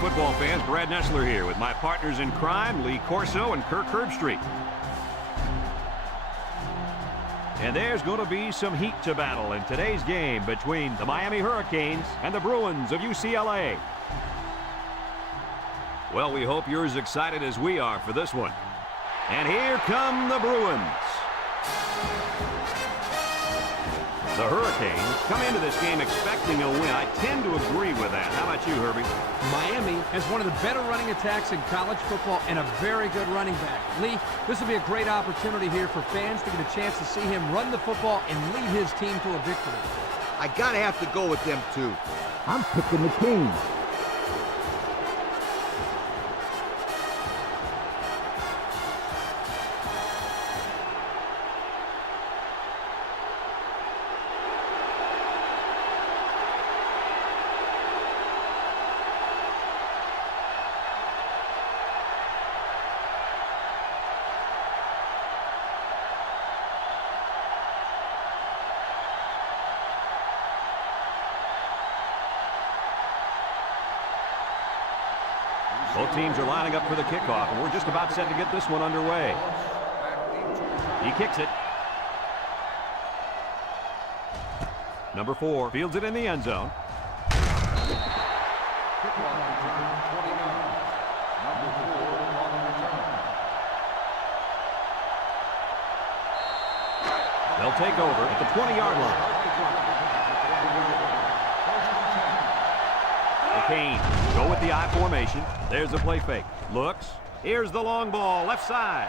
football fans, Brad Nessler here with my partners in crime, Lee Corso and Kirk Herbstreit. And there's going to be some heat to battle in today's game between the Miami Hurricanes and the Bruins of UCLA. Well, we hope you're as excited as we are for this one. And here come the Bruins. The Hurricanes come into this game expecting a win. I tend to agree with that. How about you, Herbie? Miami has one of the better running attacks in college football and a very good running back. Lee, this will be a great opportunity here for fans to get a chance to see him run the football and lead his team to a victory. I gotta have to go with them too. I'm picking the Kings. Both teams are lining up for the kickoff, and we're just about set to get this one underway. He kicks it. Number 4 fields it in the end zone. They'll take over at the 20-yard line. Kane go with the I formation. There's the play fake. Looks. Here's the long ball, left side.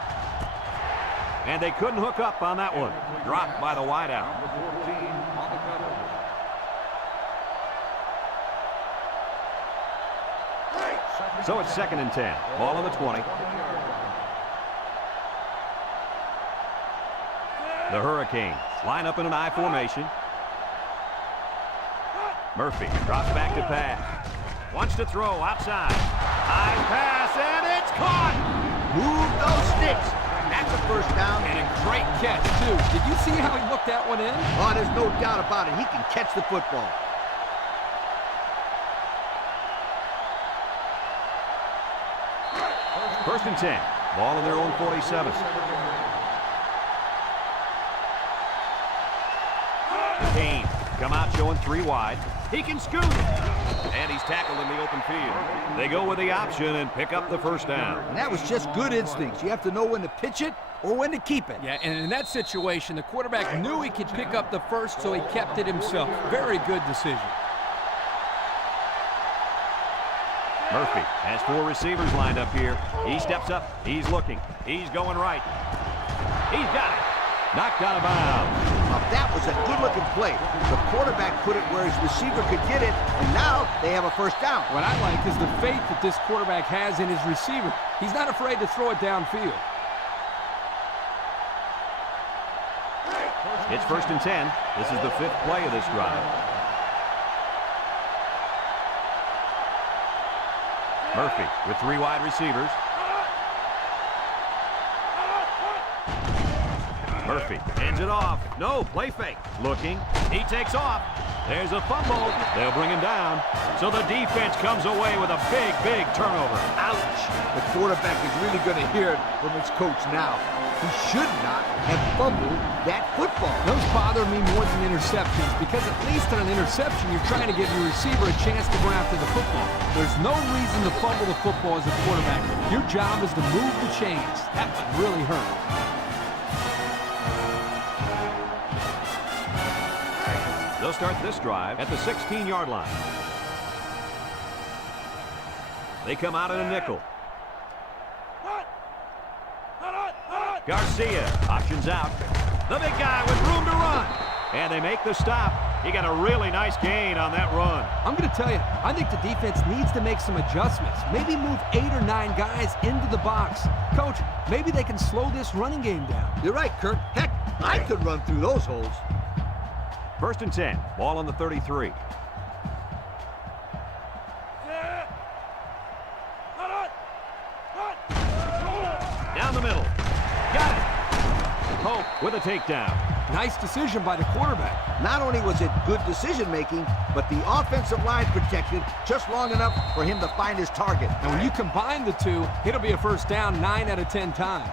And they couldn't hook up on that one. Dropped by the wideout. So it's 2nd and 10. Ball on the 20. The Hurricanes line up in an I formation. Murphy drops back to pass. Wants to throw outside. High pass, and it's caught! Move those sticks. That's a first down. And a great catch, too. Did you see how he looked that one in? Oh, there's no doubt about it. He can catch the football. First and 10. Ball in their own 47. Kane come out showing 3 wide. He can scoot. And he's tackled in the open field. They go with the option and pick up the first down. And that was just good instincts. You have to know when to pitch it or when to keep it. Yeah, and in that situation, the quarterback knew he could pick up the first, so he kept it himself. Very good decision. Murphy has 4 receivers lined up here. He steps up. He's looking. He's going right. He's got it. Knocked out of bounds. Now, that was a good-looking play. The quarterback put it where his receiver could get it, and now they have a first down. What I like is the faith that this quarterback has in his receiver. He's not afraid to throw it downfield. It's 1st and 10. This is the 5th play of this drive. Murphy with 3 wide receivers. Murphy hands it off. No, play fake. Looking. He takes off. There's a fumble. They'll bring him down. So the defense comes away with a big, big turnover. Ouch. The quarterback is really going to hear it from his coach now. He should not have fumbled that football. Those bother me more than interceptions because at least on an interception, you're trying to give your receiver a chance to go after the football. There's no reason to fumble the football as a quarterback. Your job is to move the chains. That would really hurt. They'll start this drive at the 16-yard line. They come out in a nickel. Garcia options out. The big guy with room to run. And they make the stop. He got a really nice gain on that run. I'm going to tell you, I think the defense needs to make some adjustments. Maybe move 8 or 9 guys into the box. Coach, maybe they can slow this running game down. You're right, Kurt. Heck, I could run through those holes. 1st and 10. Ball on the 33. Down the middle. Got it. Hope with a takedown. Nice decision by the quarterback. Not only was it good decision-making, but the offensive line protected just long enough for him to find his target. And when you combine the two, it'll be a first down 9 out of 10 times.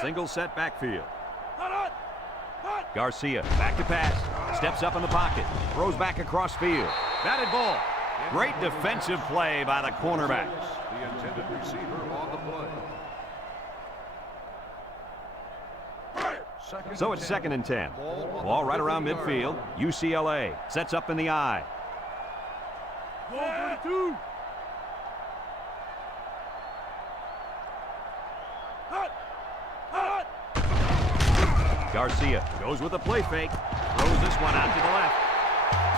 Single set backfield. Garcia back to pass. Steps up in the pocket. Throws back across field. Batted ball. Great defensive play by the cornerback. The intended receiver on the play. So it's 2nd and 10. Ball right around midfield. UCLA sets up in the I. Garcia goes with a play fake. Throws this one out to the left.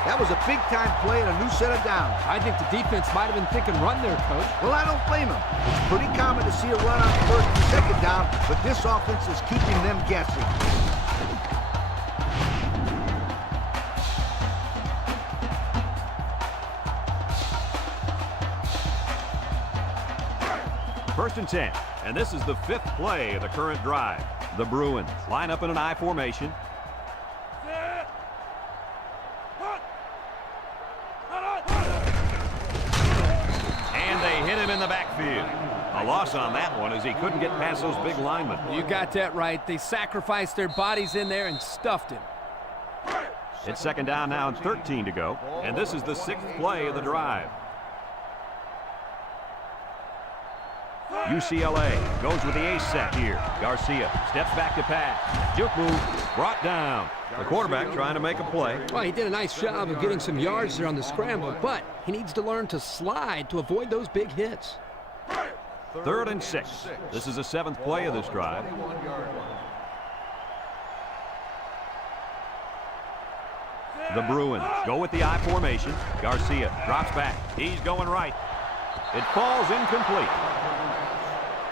That was a big-time play and a new set of downs. I think the defense might have been thinking run there, Coach. Well, I don't blame him. It's pretty common to see a run on 1st and 2nd down, but this offense is keeping them guessing. First and 10, and this is the 5th play of the current drive. The Bruins line up in an I formation. And they hit him in the backfield. A loss on that one as he couldn't get past those big linemen. You got that right. They sacrificed their bodies in there and stuffed him. It's 2nd down now and 13 to go, and this is the 6th play of the drive. UCLA goes with the ace set here. Garcia steps back to pass. Juke move, brought down. The quarterback trying to make a play. Well, he did a nice job of getting some yards there on the scramble, but he needs to learn to slide to avoid those big hits. 3rd and 6. This is the 7th play of this drive. The Bruins go with the I formation. Garcia drops back. He's going right. It falls incomplete.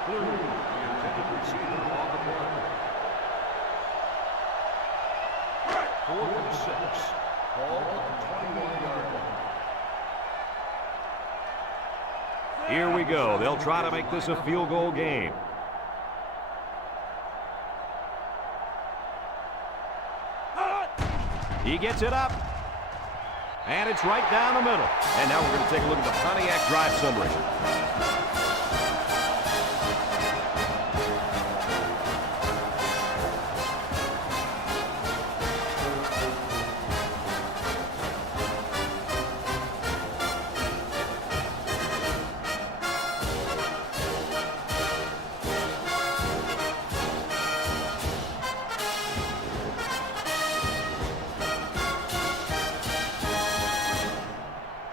The intended receiver on the play. 4th and 6. Ball at the 21-yard line. Here we go. They'll try to make this a field goal game. He gets it up. And it's right down the middle. And now we're going to take a look at the Pontiac drive summary.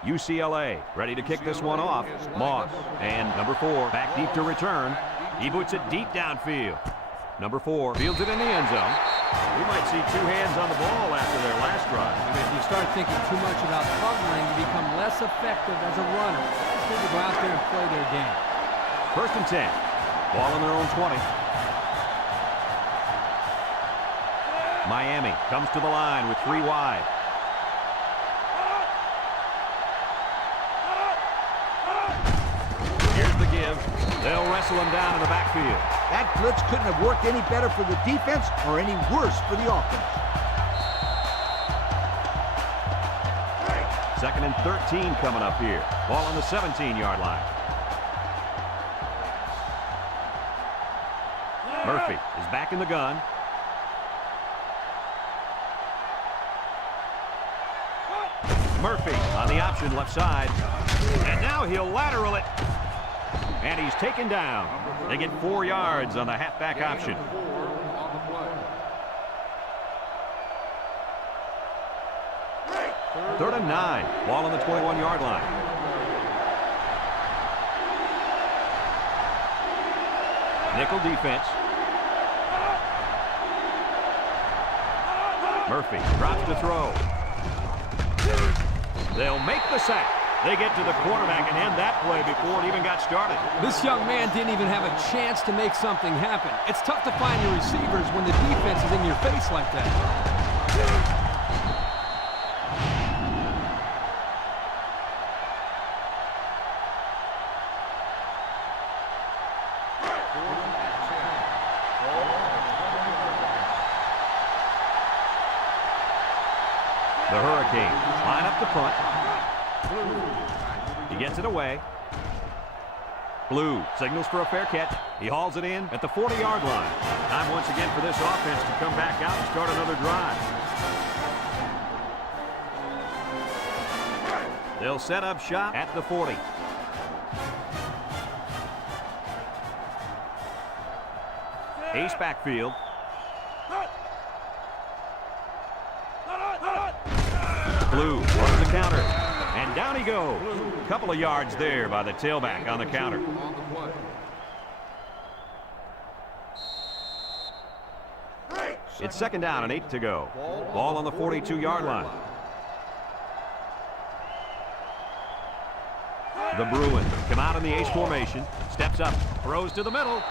UCLA ready to kick this one off. Moss and number 4 back deep to return. He boots it deep downfield. Number 4 fields it in the end zone. We might see 2 hands on the ball after their last drive. If you start thinking too much about covering, you become less effective as a runner. Just need to go out there and play their game. 1st and 10. Ball on their own 20. Miami comes to the line with 3 wide. They'll wrestle him down in the backfield. That blitz couldn't have worked any better for the defense or any worse for the offense. 2nd and 13 coming up here. Ball on the 17-yard line. Murphy is back in the gun. Murphy on the option left side. And now he'll lateral it. And he's taken down. They get 4 yards on the halfback option. 3rd and 9. Ball on the 21-yard line. Nickel defense. Murphy drops to throw. They'll make the sack. They get to the quarterback and end that play before it even got started. This young man didn't even have a chance to make something happen. It's tough to find your receivers when the defense is in your face like that. The Hurricanes line up the punt. He gets it away. Blue signals for a fair catch. He hauls it in at the 40-yard line. Time once again for this offense to come back out and start another drive. They'll set up shop at the 40. Ace backfield. Blue runs the counter. And down he goes. A couple of yards there by the tailback on the counter. It's 2nd down and 8 to go. Ball on the 42-yard line. The Bruins come out in the ace formation. Steps up, throws to the middle,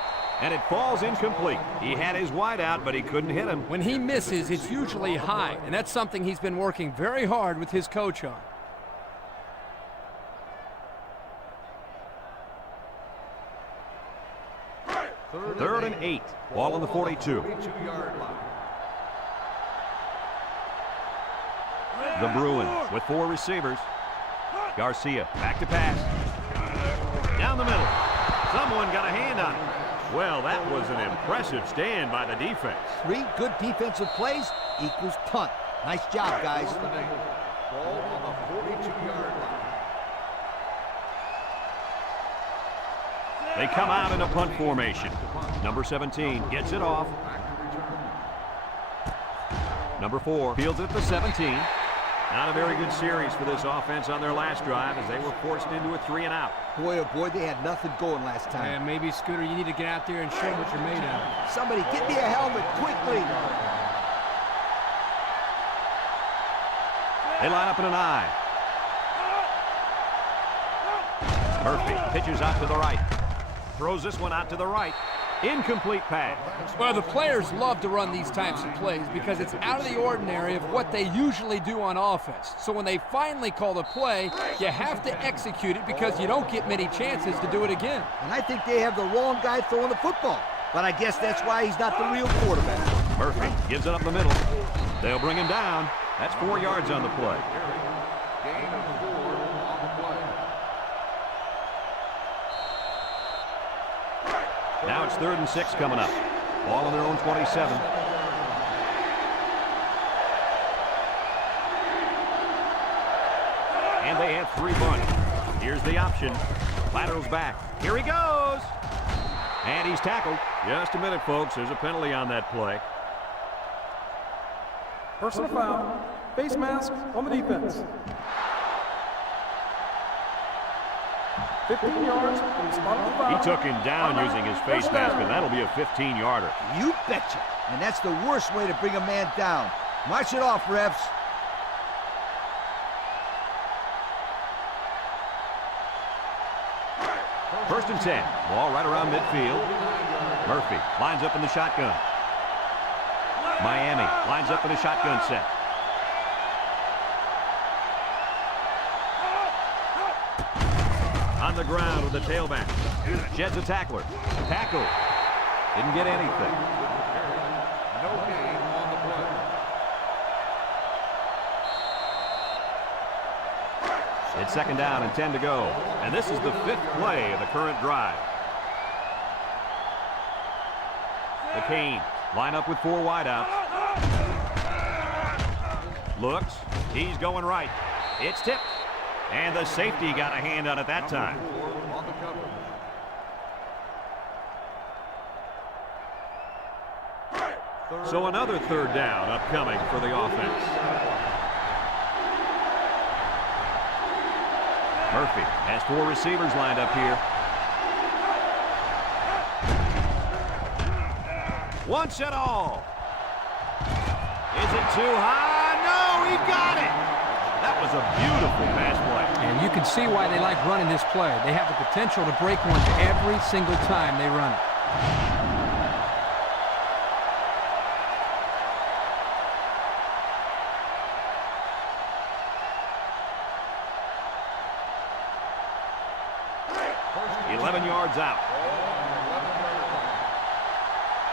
and it falls incomplete. He had his wide out, but he couldn't hit him. When he misses, it's usually high, and that's something he's been working very hard with his coach on. Third and 8. Ball on the 42. The Bruins with 4 receivers. Garcia back to pass. Down the middle. Someone got a hand on it. Well, that was an impressive stand by the defense. 3 good defensive plays equals punt. Nice job, guys. Ball on the 42-yard line. They come out in a punt formation. Number 17 gets it off. Number 4 fields it at the 17. Not a very good series for this offense on their last drive as they were forced into a 3-and-out. Boy, oh boy, they had nothing going last time. And maybe, Scooter, you need to get out there and show what you're made of. Somebody get me a helmet quickly. They line up in an I. Murphy pitches out to the right. Throws this one out to the right. Incomplete pass. Well, the players love to run these types of plays because it's out of the ordinary of what they usually do on offense. So when they finally call the play, you have to execute it because you don't get many chances to do it again. And I think they have the wrong guy throwing the football. But I guess that's why he's not the real quarterback. Murphy gives it up the middle. They'll bring him down. That's 4 yards on the play. Gain of 4 on the play. Now it's 3rd and 6 coming up. Ball on their own 27. And they have 3 bunch. Here's the option. Lateral's back. Here he goes. And he's tackled. Just a minute, folks. There's a penalty on that play. Personal foul, face mask on the defense. 15 yards from the spot of the foul. He took him down using his face mask, and that'll be a 15-yarder. You betcha. And that's the worst way to bring a man down. March it off, refs. First and 10. Ball right around midfield. Murphy lines up in the shotgun. Miami lines up in a shotgun set. On the ground with the tailback. Sheds a tackler. Tackle. Didn't get anything. No gain on the play. It's 2nd down and 10 to go. And this is the 5th play of the current drive. The Canes line up with 4 wideouts. Looks. He's going right. It's tipped. And the safety got a hand on it that time. On the cover. So another 3rd down upcoming for the offense. Murphy has 4 receivers lined up here. Once and all. Is it too high? No, he got it. That was a beautiful pass play. And you can see why they like running this play. They have the potential to break one every single time they run it. Out.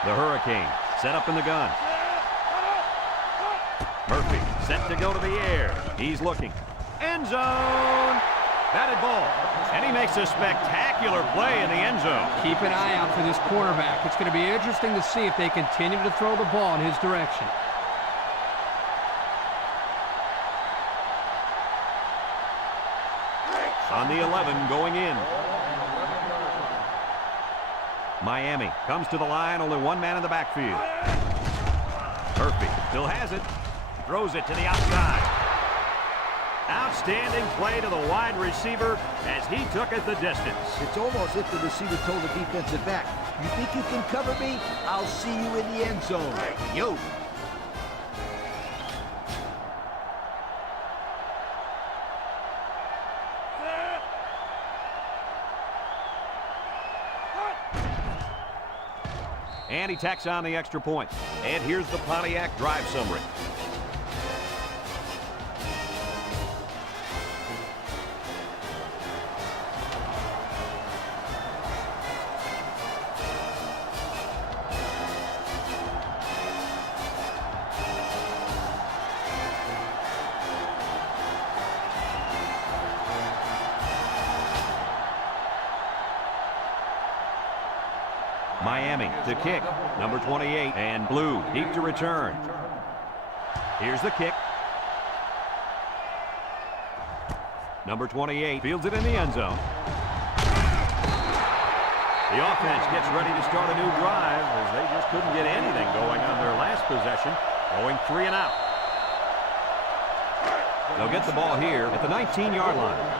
The Hurricanes set up in the gun. Murphy set to go to the air. He's looking. End zone. Batted ball. And he makes a spectacular play in the end zone. Keep an eye out for this quarterback. It's going to be interesting to see if they continue to throw the ball in his direction. On the 11 going in. Miami comes to the line, only one man in the backfield. Murphy still has it. Throws it to the outside. Outstanding play to the wide receiver as he took it the distance. It's almost as if the receiver told the defensive back, you think you can cover me? I'll see you in the end zone. Yo. And he tacks on the extra point. And here's the Pontiac drive summary. Miami to kick, number 28, and Blue deep to return. Here's the kick. Number 28 fields it in the end zone. The offense gets ready to start a new drive as they just couldn't get anything going on their last possession, going 3 and out. They'll get the ball here at the 19-yard line.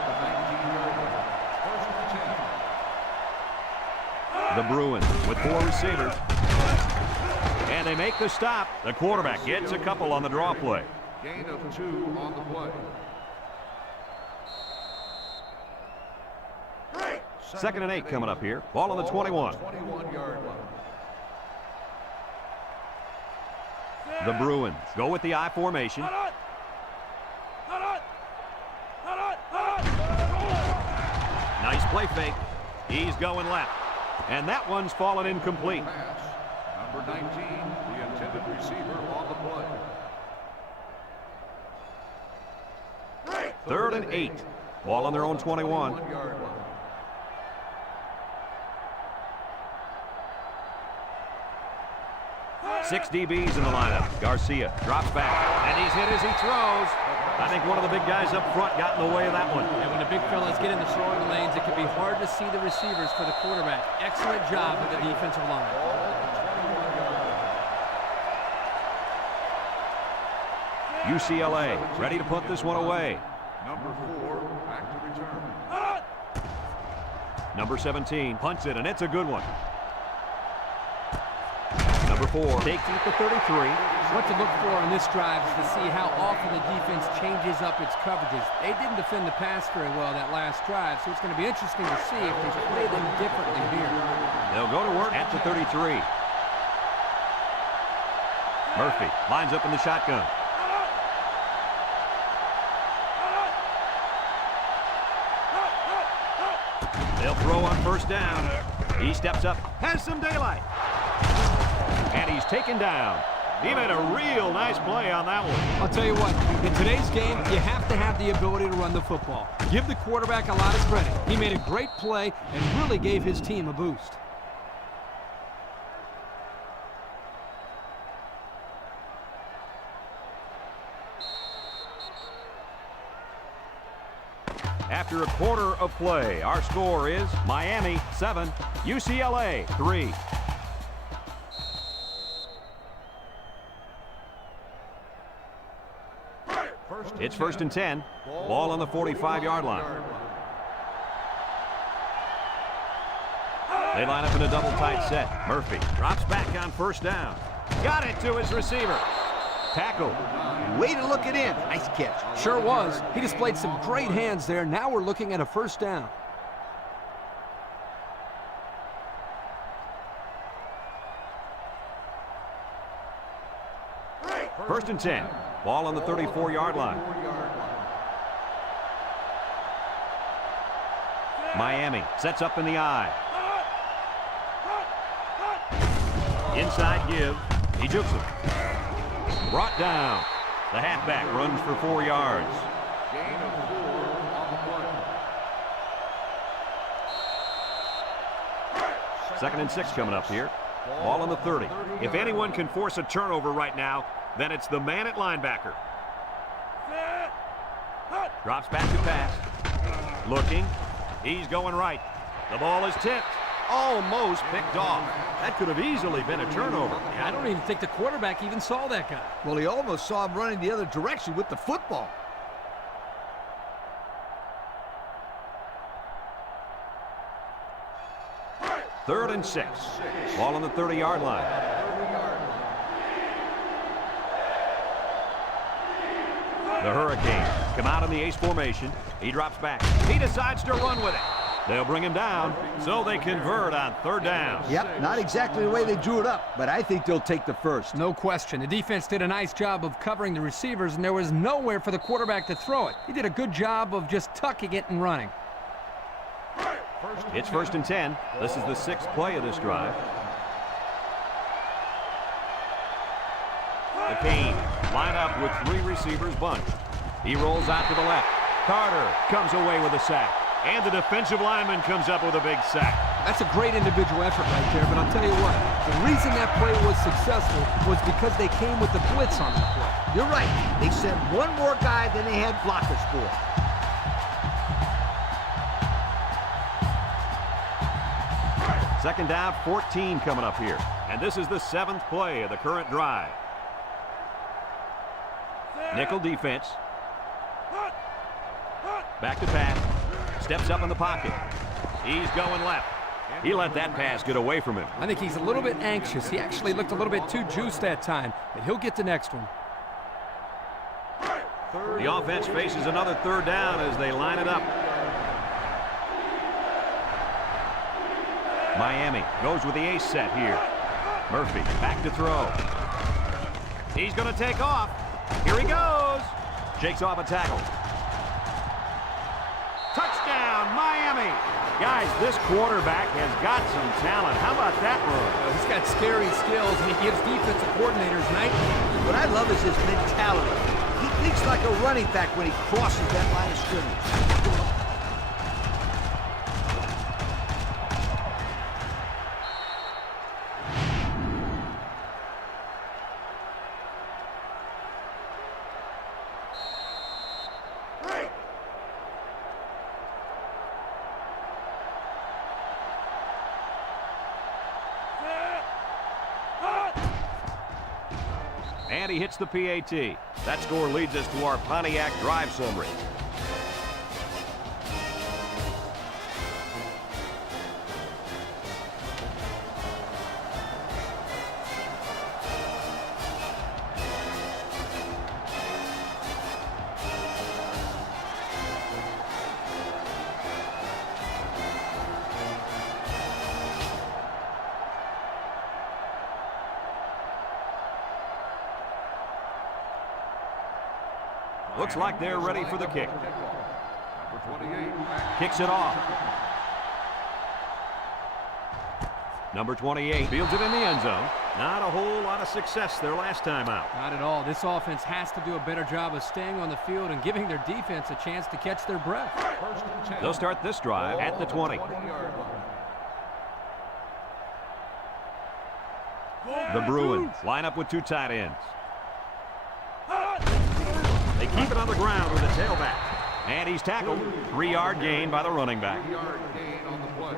The Bruins with 4 receivers. And they make the stop. The quarterback gets a couple on the draw play. Gain of 2 on the play. Second and 8 coming up here. Ball on the 21. 21-yard line. The Bruins go with the I formation. Nice play fake. He's going left. And that one's fallen incomplete. Pass. Number 19, the intended receiver on the play. Third and 8. Ball on their own 21. 21-yard line. Six DBs in the lineup. Garcia drops back, and he's hit as he throws. I think one of the big guys up front got in the way of that one. And when the big fellas get in the throwing lanes, it can be hard to see the receivers for the quarterback. Excellent job of the defensive line. UCLA ready to put this one away. Number 4, back to return. Number 17 punts it, and it's a good one. Number 4 takes it at the 33. What to look for on this drive is to see how often the defense changes up its coverages. They didn't defend the pass very well that last drive, so it's going to be interesting to see if they play them differently here. They'll go to work at the 33. Murphy lines up in the shotgun. They'll throw on first down. He steps up, has some daylight. And he's taken down. He made a real nice play on that one. I'll tell you what, in today's game, you have to have the ability to run the football. Give the quarterback a lot of credit. He made a great play and really gave his team a boost. After a quarter of play, our score is Miami 7, UCLA 3. It's first and 10. Ball on the 45-yard line. They line up in a double tight set. Murphy drops back on first down. Got it to his receiver. Tackled. Way to look it in. Nice catch. Sure was. He displayed some great hands there. Now we're looking at a first down. First and 10. Ball on the 34-yard line. Miami sets up in the I. Inside give. He jukes him. Brought down. The halfback runs for 4 yards. Gain of 4 on the play. 2nd and 6 coming up here. Ball on the 30. If anyone can force a turnover right now, then it's the man at linebacker. Drops back to pass. Looking. He's going right. The ball is tipped. Almost picked off. That could have easily been a turnover. Yeah, I don't even think the quarterback even saw that guy. Well, he almost saw him running the other direction with the football. Third and 6. Ball on the 30-yard line. The Hurricanes come out in the ace formation. He drops back. He decides to run with it. They'll bring him down, so they convert on 3rd down. Yep, not exactly the way they drew it up, but I think they'll take the first. No question. The defense did a nice job of covering the receivers, and there was nowhere for the quarterback to throw it. He did a good job of just tucking it and running. It's 1st and 10. This is the 6th play of this drive. The Canes line up with 3 receivers bunched. He rolls out to the left. Carter comes away with a sack. And the defensive lineman comes up with a big sack. That's a great individual effort right there, but I'll tell you what, the reason that play was successful was because they came with the blitz on that play. You're right. They sent one more guy than they had blockers for. Second down, 14 coming up here. And this is the 7th play of the current drive. Nickel defense. Back to pass. Steps up in the pocket. He's going left. He let that pass get away from him. I think he's a little bit anxious. He actually looked a little bit too juiced that time, but he'll get the next one. The offense faces another 3rd down as they line it up. Miami goes with the ace set here. Murphy back to throw. He's going to take off. Here he goes. Shakes off a tackle. Touchdown, Miami. Guys, this quarterback has got some talent. How about that run? He's got scary skills, and he gives defensive coordinators nightmares. What I love is his mentality. He thinks like a running back when he crosses that line of scrimmage. And he hits the PAT. That score leads us to our Pontiac drive summary. Looks like they're ready for the kick. Kicks it off. Number 28 fields it in the end zone. Not a whole lot of success their last time out. Not at all. This offense has to do a better job of staying on the field and giving their defense a chance to catch their breath. They'll start this drive at the 20. The Bruins line up with 2 tight ends. They keep it on the ground with the tailback. And he's tackled. 3-yard gain by the running back. 3-yard gain on the play.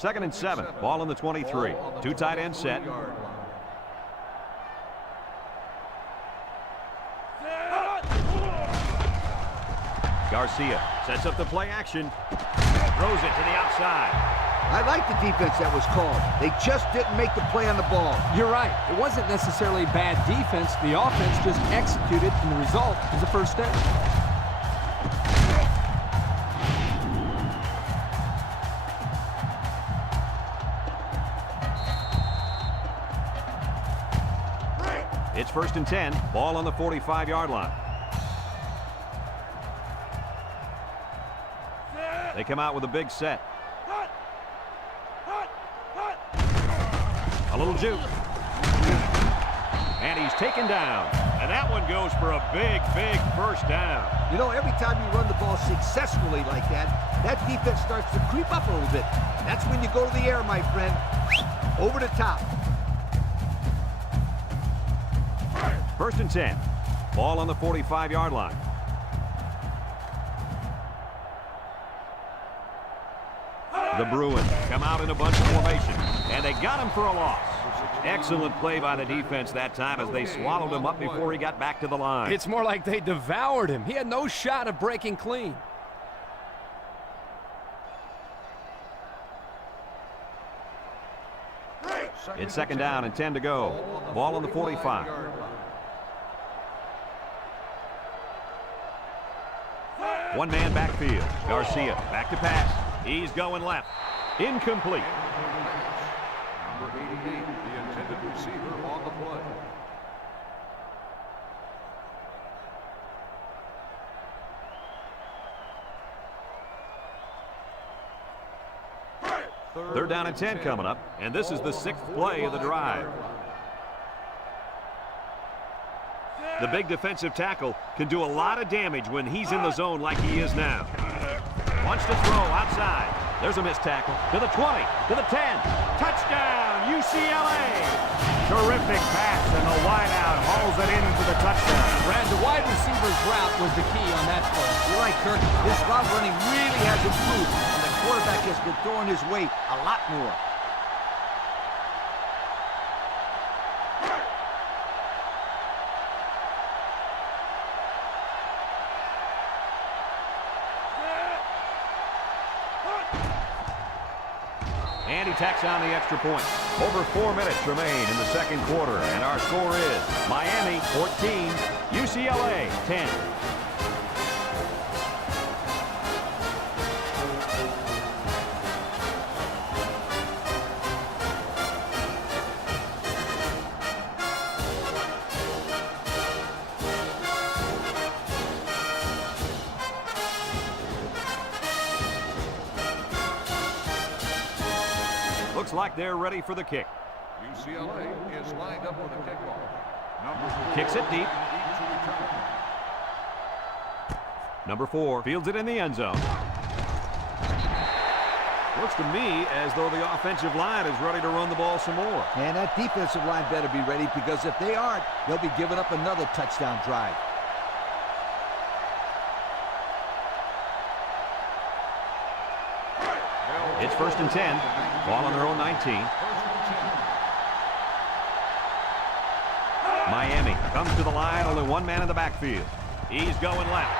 2nd and 7. Ball on the 23. 2 tight ends set. Garcia sets up the play action. Throws it to the outside. I like the defense that was called. They just didn't make the play on the ball. You're right. It wasn't necessarily bad defense. The offense just executed, and the result is a first down. It's 1st and 10. Ball on the 45-yard line. They come out with a big set. A little juke. And he's taken down. And that one goes for a big, big first down. You know, every time you run the ball successfully like that, that defense starts to creep up a little bit. That's when you go to the air, my friend. Over the top. First and 10. Ball on the 45-yard line. The Bruins come out in a bunch formation, and they got him for a loss. Excellent play by the defense that time as they swallowed him up before he got back to the line. It's more like they devoured him. He had no shot of breaking clean. It's second down and 10 to go. Ball on the 45. One man backfield. Garcia back to pass. He's going left. Incomplete. Number 88, the intended receiver on the play. Third down and 10 coming up, and this is the 6th play of the drive. The big defensive tackle can do a lot of damage when he's in the zone like he is now. Wants to throw outside. There's a missed tackle. To the 20, to the 10. Touchdown, UCLA! Terrific pass, and the wideout hauls it in for the touchdown. Brad, the wide receiver's route was the key on that play. You're right, Kirk. This route running really has improved, and the quarterback has been throwing his weight a lot more. And he tacks on the extra point. Over 4 minutes remain in the second quarter, and our score is Miami 14, UCLA 10. Looks like they're ready for the kick. UCLA is lined up with a kickoff. Kicks it deep. Number 4 fields it in the end zone. Looks to me as though the offensive line is ready to run the ball some more. And that defensive line better be ready, because if they aren't, they'll be giving up another touchdown drive. It's first and 10. Ball on their own 19. Miami comes to the line, only one man in the backfield. He's going left.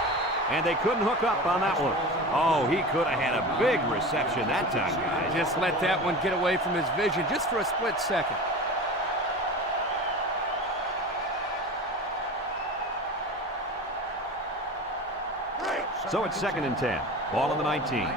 And they couldn't hook up on that one. Oh, he could have had a big reception that time, guys. Just let that one get away from his vision just for a split second. So it's second and 10. Ball on the 19.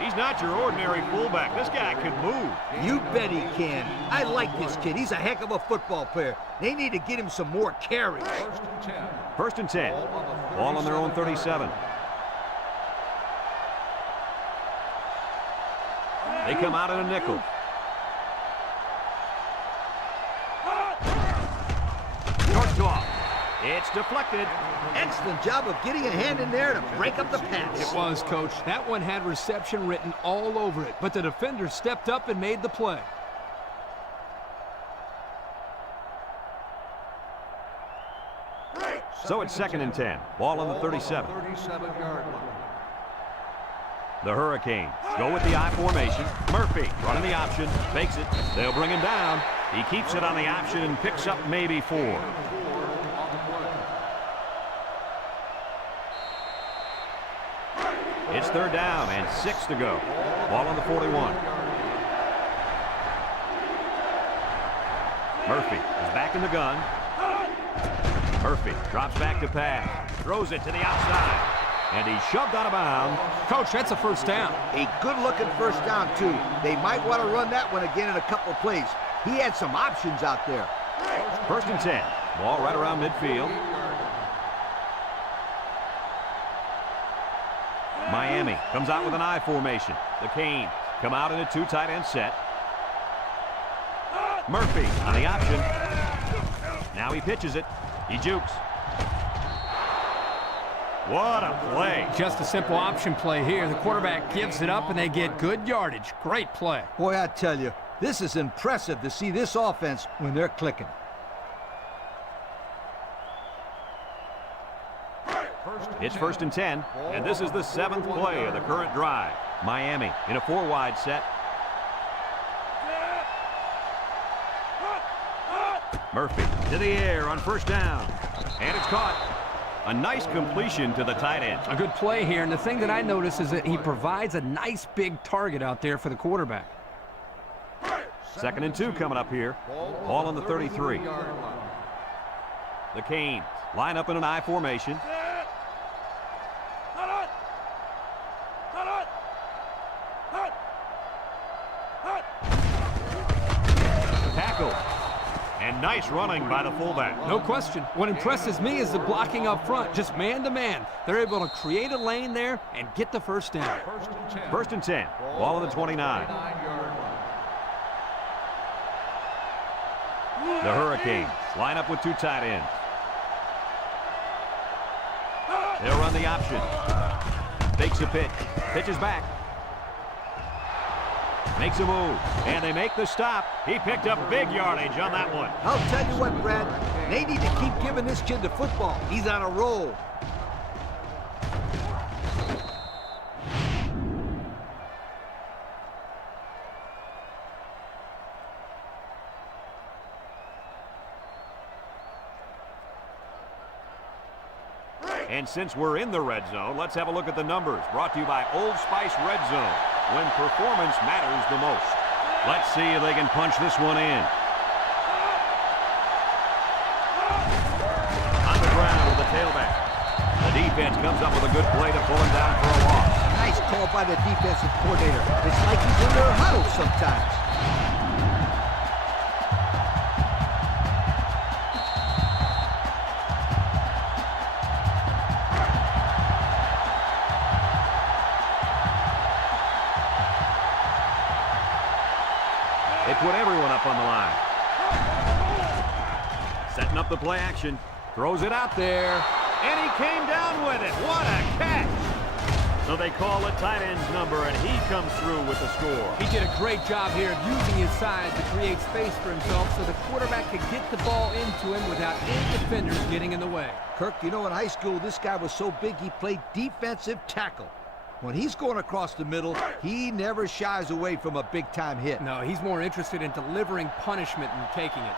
He's not your ordinary fullback. This guy can move. You bet he can. I like this kid. He's a heck of a football player. They need to get him some more carries. First and 10. Ball on their own 37. They come out in a nickel. Short off. It's deflected. Excellent job of getting a hand in there to break up the pass. It was, Coach. That one had reception written all over it, but the defender stepped up and made the play. So it's second and 10. Ball on the 37. The Hurricanes go with the I formation. Murphy running the option, fakes it. They'll bring him down. He keeps it on the option and picks up maybe 4. It's third down and 6 to go. Ball on the 41. Murphy is back in the gun. Murphy drops back to pass. Throws it to the outside. And he's shoved out of bounds. Coach, that's a first down. A good-looking first down, too. They might want to run that one again in a couple of plays. He had some options out there. First and 10. Ball right around midfield. Miami comes out with an I formation. The Canes come out in a 2 tight end set. Murphy on the option. Now he pitches it. He jukes. What a play. Just a simple option play here. The quarterback gives it up and they get good yardage. Great play. Boy, I tell you, this is impressive to see this offense when they're clicking. It's 1st and 10, and this is the 7th play of the current drive. Miami in a 4-wide set. Murphy to the air on 1st down, and it's caught. A nice completion to the tight end. A good play here, and the thing that I notice is that he provides a nice big target out there for the quarterback. 2nd and 2 coming up here. Ball on the 33. The Canes line up in an I formation. Tackle. And nice running by the fullback. No question. What impresses me is the blocking up front, just man-to-man. They're able to create a lane there and get the 1st down. 1st and 10. Ball on the 29. The Hurricanes line up with 2 tight ends. They'll run the option. Fakes a pitch. Pitches back. Makes a move. And they make the stop. He picked up big yardage on that one. I'll tell you what, Brad. They need to keep giving this kid the football. He's on a roll. And since we're in the red zone, let's have a look at the numbers. Brought to you by Old Spice Red Zone, when performance matters the most. Let's see if they can punch this one in. On the ground with the tailback. The defense comes up with a good play to pull him down for a loss. Nice call by the defensive coordinator. It's like he's in their huddle sometimes. They put everyone up on the line. Setting up the play action. Throws it out there. And he came down with it. What a catch. So they call a tight end's number, and he comes through with the score. He did a great job here of using his size to create space for himself so the quarterback could get the ball into him without any defenders getting in the way. Kirk, you know, in high school, this guy was so big he played defensive tackle. When he's going across the middle, he never shies away from a big-time hit. No, he's more interested in delivering punishment than taking it.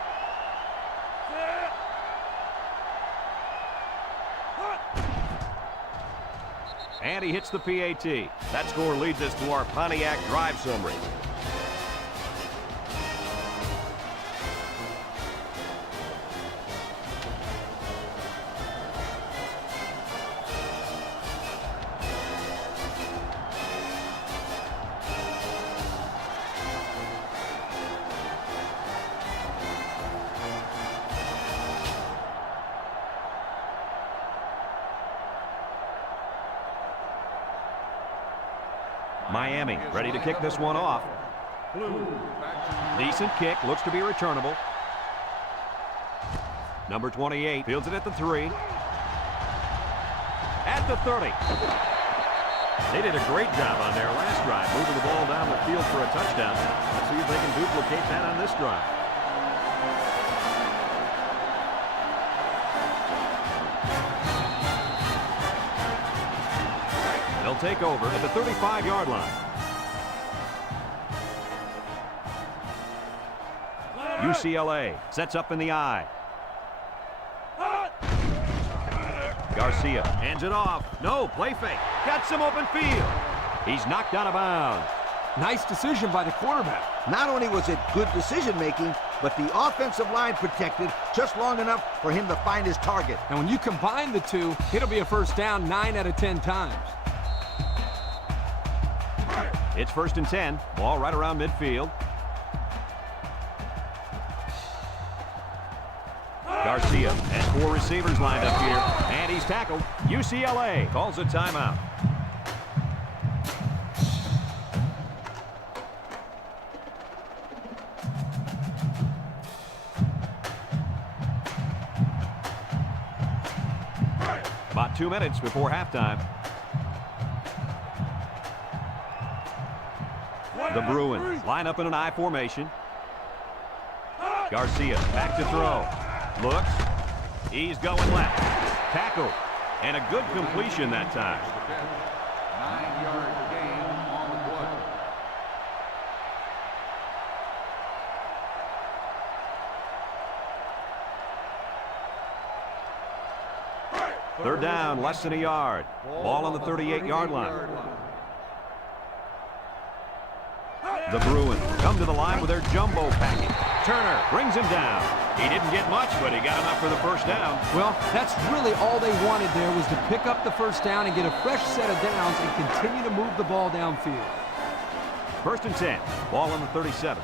And he hits the PAT. That score leads us to our Pontiac drive summary. Miami ready to kick this one off. Decent kick, looks to be returnable. Number 28 fields it at the 3. At the 30. They did a great job on their last drive, moving the ball down the field for a touchdown. Let's see if they can duplicate that on this drive. They'll take over at the 35-yard line. UCLA sets up in the I. Garcia hands it off. No, play fake. Got some open field. He's knocked out of bounds. Nice decision by the quarterback. Not only was it good decision-making, but the offensive line protected just long enough for him to find his target. And when you combine the two, it'll be a first down 9 out of 10 times. It's 1st and 10. Ball right around midfield. Garcia has 4 receivers lined up here, and he's tackled. UCLA calls a timeout. About 2 minutes before halftime. The Bruins line up in an I formation. Garcia back to throw. Looks. He's going left. Tackle. And a good completion that time. 9-yard gain on the play. 3rd down, less than a yard. Ball on the 38-yard line. The Bruins come to the line with their jumbo package. Turner brings him down. He didn't get much, but he got enough for the first down. Well, that's really all they wanted there, was to pick up the first down and get a fresh set of downs and continue to move the ball downfield. 1st and 10. Ball on the 37.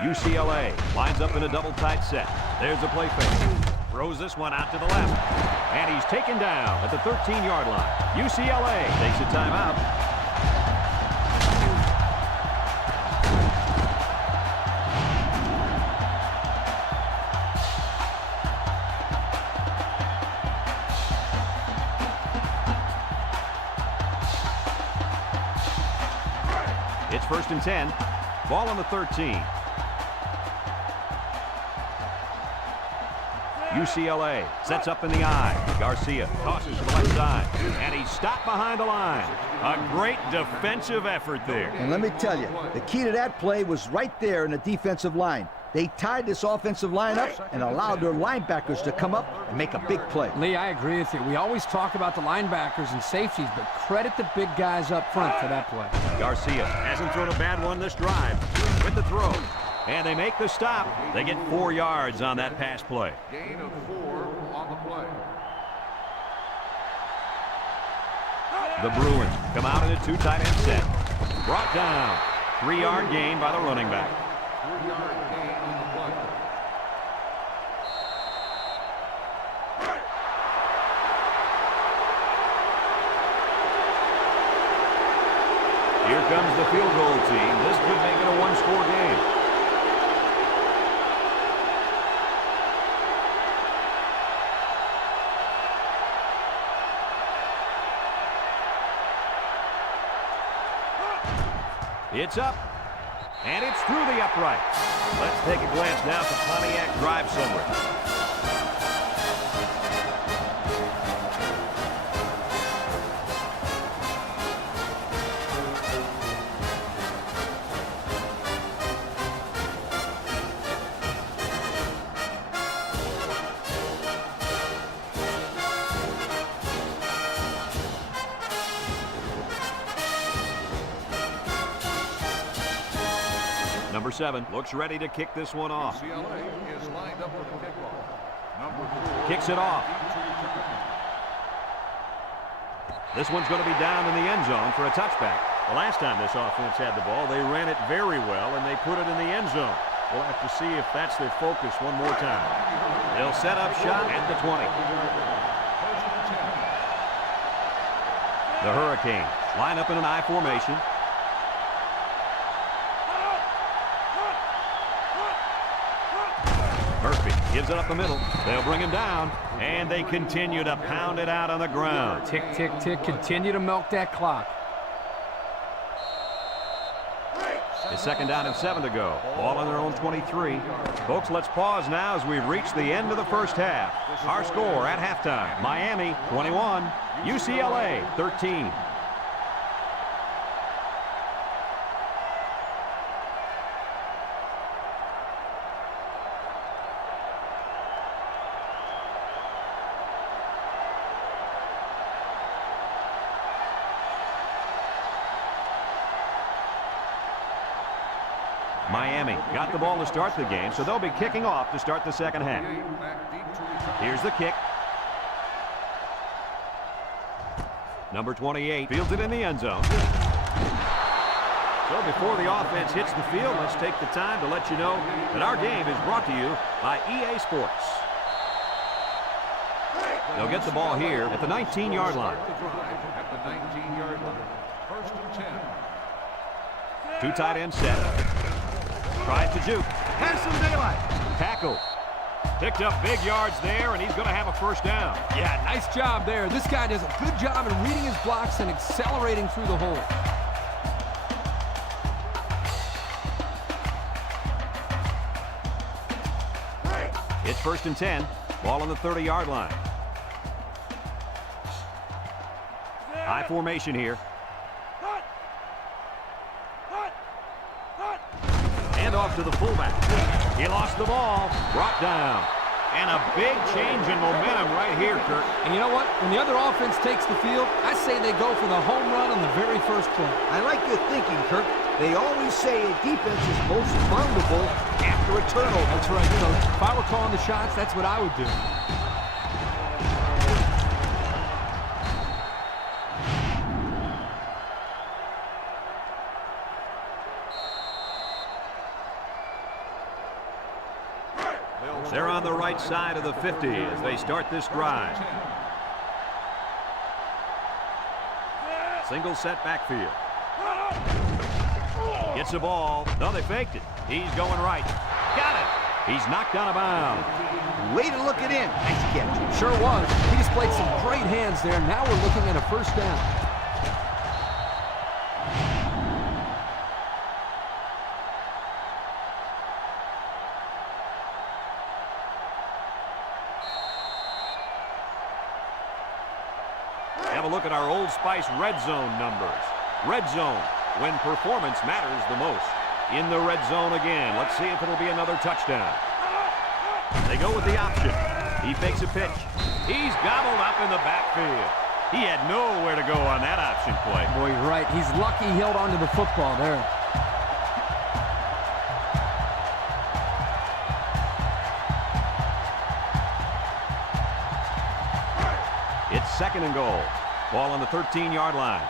UCLA lines up in a double tight set. There's a play fake. Throws this one out to the left. And he's taken down at the 13-yard line. UCLA takes a timeout. It's 1st and 10. Ball on the 13. UCLA sets up in the I. Garcia tosses to the left side. And he's stopped behind the line. A great defensive effort there. And let me tell you, the key to that play was right there in the defensive line. They tied this offensive line up and allowed their linebackers to come up and make a big play. Lee, I agree with you. We always talk about the linebackers and safeties, but credit the big guys up front for that play. Garcia hasn't thrown a bad one this drive. With the throw. And they make the stop. They get 4 yards on that pass play. Gain of 4 on the play. The Bruins come out in a 2 tight end set. Brought down. 3-yard gain by the running back. 3-yard gain on the play. Here comes the field goal team. This could make it a 1-score game. It's up, and it's through the upright. Let's take a glance now at the Pontiac drive summary. Number 7 looks ready to kick this one off. UCLA is lined up for the kickoff. Number 4 Kicks it off. This one's going to be down in the end zone for a touchback. The last time this offense had the ball, they ran it very well, and they put it in the end zone. We'll have to see if that's their focus one more time. They'll set up shot at the 20. The Hurricanes line up in an I formation. Gives it up the middle. They'll bring him down, and they continue to pound it out on the ground. Tick, tick, tick. Continue to milk that clock. It's 2nd down and 7 to go. Ball on their own 23. Folks, let's pause now as we've reached the end of the first half. Our score at halftime, Miami 21, UCLA 13. Miami got the ball to start the game, so they'll be kicking off to start the second half. Here's the kick. Number 28 fields it in the end zone. So before the offense hits the field, let's take the time to let you know that our game is brought to you by EA Sports. They'll get the ball here at the 19-yard line. At the 19-yard line. First and 10. Two tight end set. Tries to juke. Has some daylight. Tackle. Picked up big yards there, and he's going to have a first down. Yeah, nice job there. This guy does a good job in reading his blocks and accelerating through the hole. It's first and 10. Ball on the 30-yard line. High formation here. And off to the fullback. He lost the ball. Brought down. And a big change in momentum right here, Kurt. And you know what? When the other offense takes the field, I say they go for the home run on the very first play. I like your thinking, Kirk. They always say a defense is most vulnerable after a turnover. That's right, Coach. If I were calling the shots, that's what I would do. They're on the right side of the 50 as they start this drive. Single set backfield. Gets the ball. No, they faked it. He's going right. Got it. He's knocked out of bounds. Way to look it in. Nice catch. Sure was. He displayed some great hands there. Now we're looking at a first down. Have a look at our Old Spice red zone numbers. Red zone, when performance matters the most. In the red zone again. Let's see if it'll be another touchdown. They go with the option. He fakes a pitch. He's gobbled up in the backfield. He had nowhere to go on that option play. Boy, you're right. He's lucky he held onto the football there. It's second and goal. Ball on the 13-yard line.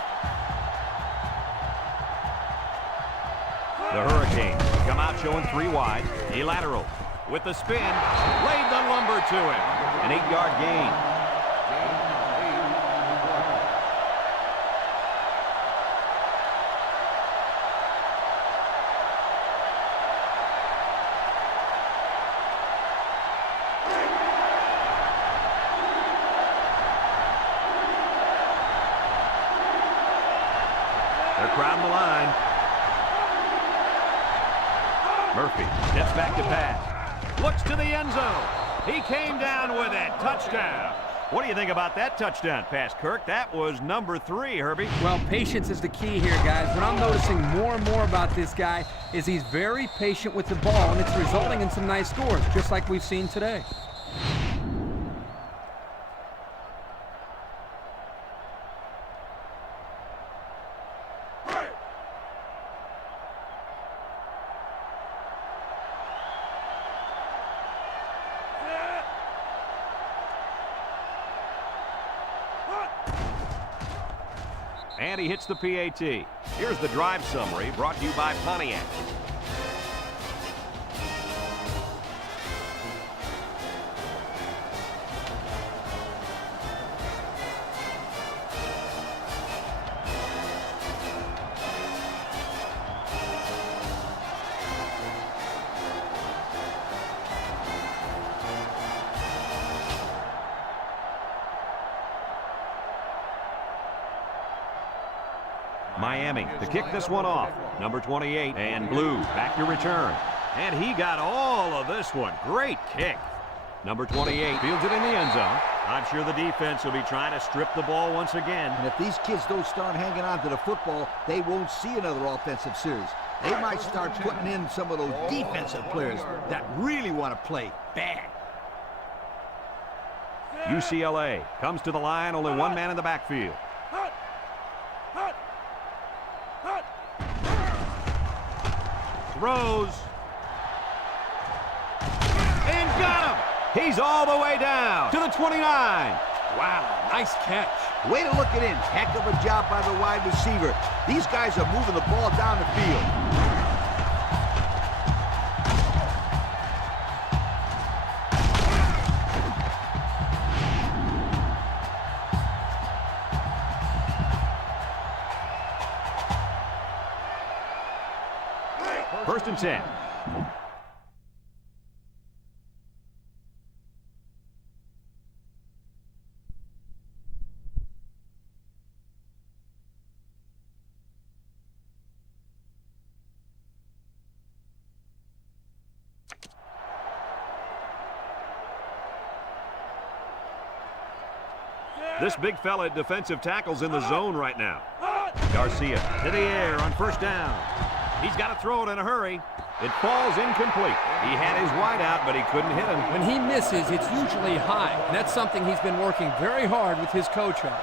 The Hurricanes come out showing 3 wide. A lateral with the spin. Laid the lumber to him. An 8-yard gain. They're crowding the line. Murphy steps back to pass. Looks to the end zone. He came down with it. Touchdown. What do you think about that touchdown pass, Kirk? That was number 3, Herbie. Well, patience is the key here, guys. What I'm noticing more and more about this guy is he's very patient with the ball, and it's resulting in some nice scores, just like we've seen today. And he hits the PAT. Here's the drive summary brought to you by Pontiac. Miami to kick this one off. Number 28 and Blue back to return. And he got all of this one. Great kick. Number 28 fields it in the end zone. I'm sure the defense will be trying to strip the ball once again. And if these kids don't start hanging on to the football, they won't see another offensive series. They might start putting in some of those defensive players that really want to play bad. UCLA comes to the line, only one man in the backfield. Throws. And got him. He's all the way down to the 29. Wow, nice catch. Way to look it in. Heck of a job by the wide receiver. These guys are moving the ball down the field. First and 10. This big fella at defensive tackle's in the zone right now. Garcia to the air on first down. He's got to throw it in a hurry. It falls incomplete. He had his wide out, but he couldn't hit him. When he misses, it's usually high. And that's something he's been working very hard with his coach on.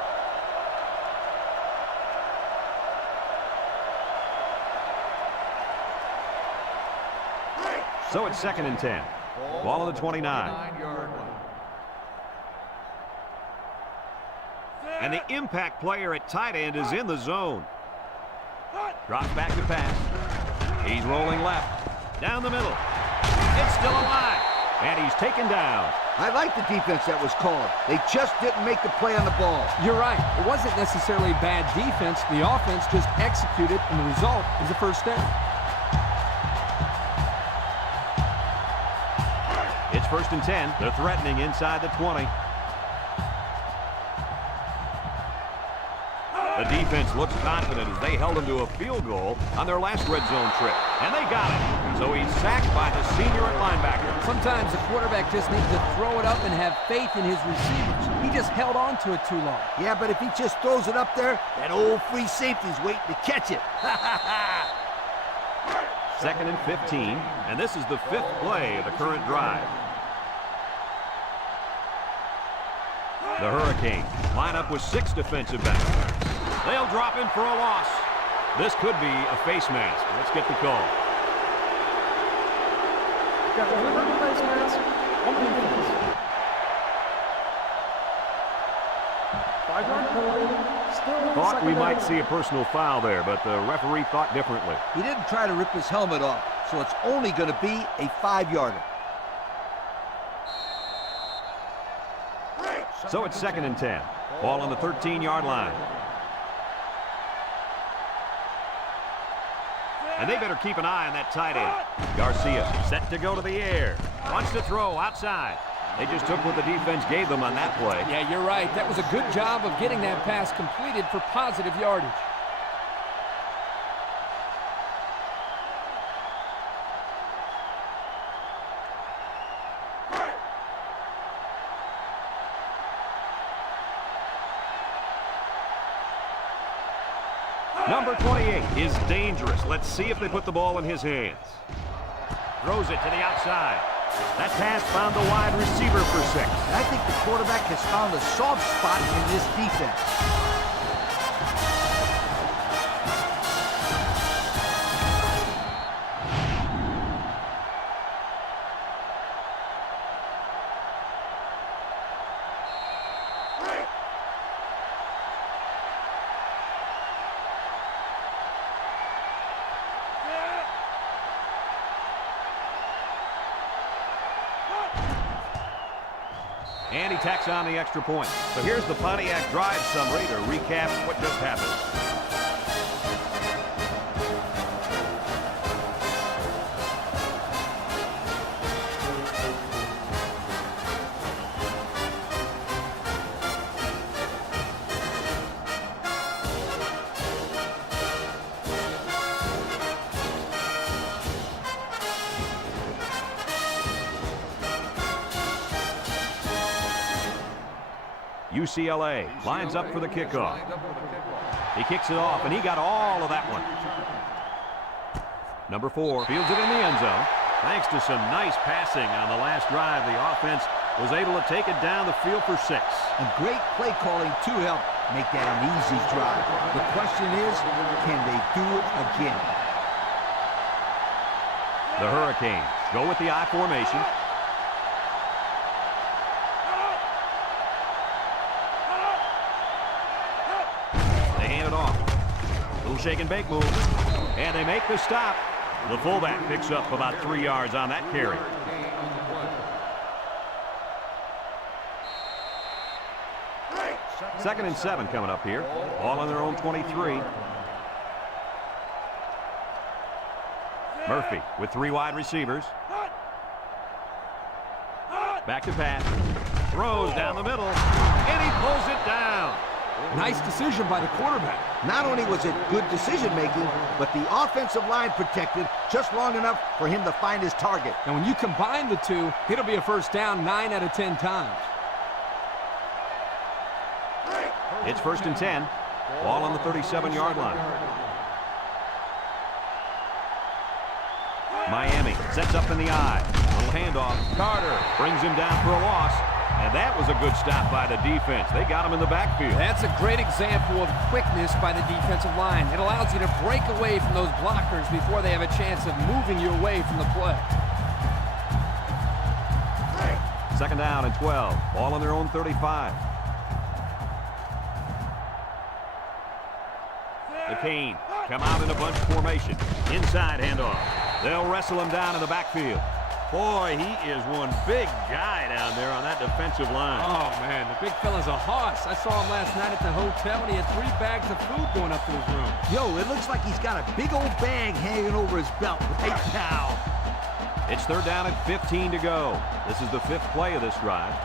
So it's second and 10. Ball on the 29. And the impact player at tight end is in the zone. Drops back to pass. He's rolling left. Down the middle. It's still alive. And he's taken down. I like the defense that was called. They just didn't make the play on the ball. You're right. It wasn't necessarily bad defense. The offense just executed, and the result is a first down. It's first and 10. They're threatening inside the 20. The defense looks confident as they held him to a field goal on their last red zone trip. And they got it. So he's sacked by the senior at linebacker. Sometimes the quarterback just needs to throw it up and have faith in his receivers. He just held on to it too long. Yeah, but if he just throws it up there, that old free safety's waiting to catch it. Second and 15. And this is the 5th play of the current drive. The Hurricanes line up with 6 defensive backs. They'll drop him for a loss. This could be a face mask. Let's get the call. Got delivered face mask on the defense. 5-yard penalty. Still Thought we second might down. see a personal foul there, but the referee thought differently. He didn't try to rip his helmet off, so it's only going to be a 5-yarder. So it's second and 10. Ball on the 13-yard line. And they better keep an eye on that tight end. Garcia set to go to the air. Wants to throw outside. They just took what the defense gave them on that play. Yeah, you're right. That was a good job of getting that pass completed for positive yardage. Number 28 is dangerous. Let's see if they put the ball in his hands. Throws it to the outside. That pass found the wide receiver for 6. I think the quarterback has found a soft spot in this defense. And he tacks on the extra point. So here's the Pontiac drive summary to recap what just happened. UCLA lines up for the kickoff. He kicks it off, and he got all of that one. Number 4 fields it in the end zone. Thanks to some nice passing on the last drive, the offense was able to take it down the field for 6. And great play calling to help make that an easy drive. The question is, can they do it again? The Hurricanes go with the I formation. shake and bake move. And they make the stop. The fullback picks up about 3 yards on that carry. Second and 7 coming up here. Ball on their own 23. Murphy with 3 wide receivers. Back to pass. Throws down the middle. And he pulls it down. Nice decision by the quarterback. Not only was it good decision-making, but the offensive line protected just long enough for him to find his target. And when you combine the two, it'll be a first down 9 out of 10 times. It's first and 10. Ball on the 37-yard line. Miami sets up in the eye. Little handoff. Carter brings him down for a loss. And that was a good stop by the defense. They got him in the backfield. That's a great example of quickness by the defensive line. It allows you to break away from those blockers before they have a chance of moving you away from the play. Second down and 12. Ball on their own 35. The Cane come out in a bunch formation. Inside handoff. They'll wrestle him down in the backfield. Boy, he is one big guy down there on that defensive line. Oh, man, the big fella's a hoss. I saw him last night at the hotel, and he had 3 bags of food going up to his room. Yo, it looks like he's got a big old bag hanging over his belt right now. It's third down and 15 to go. This is the 5th play of this drive.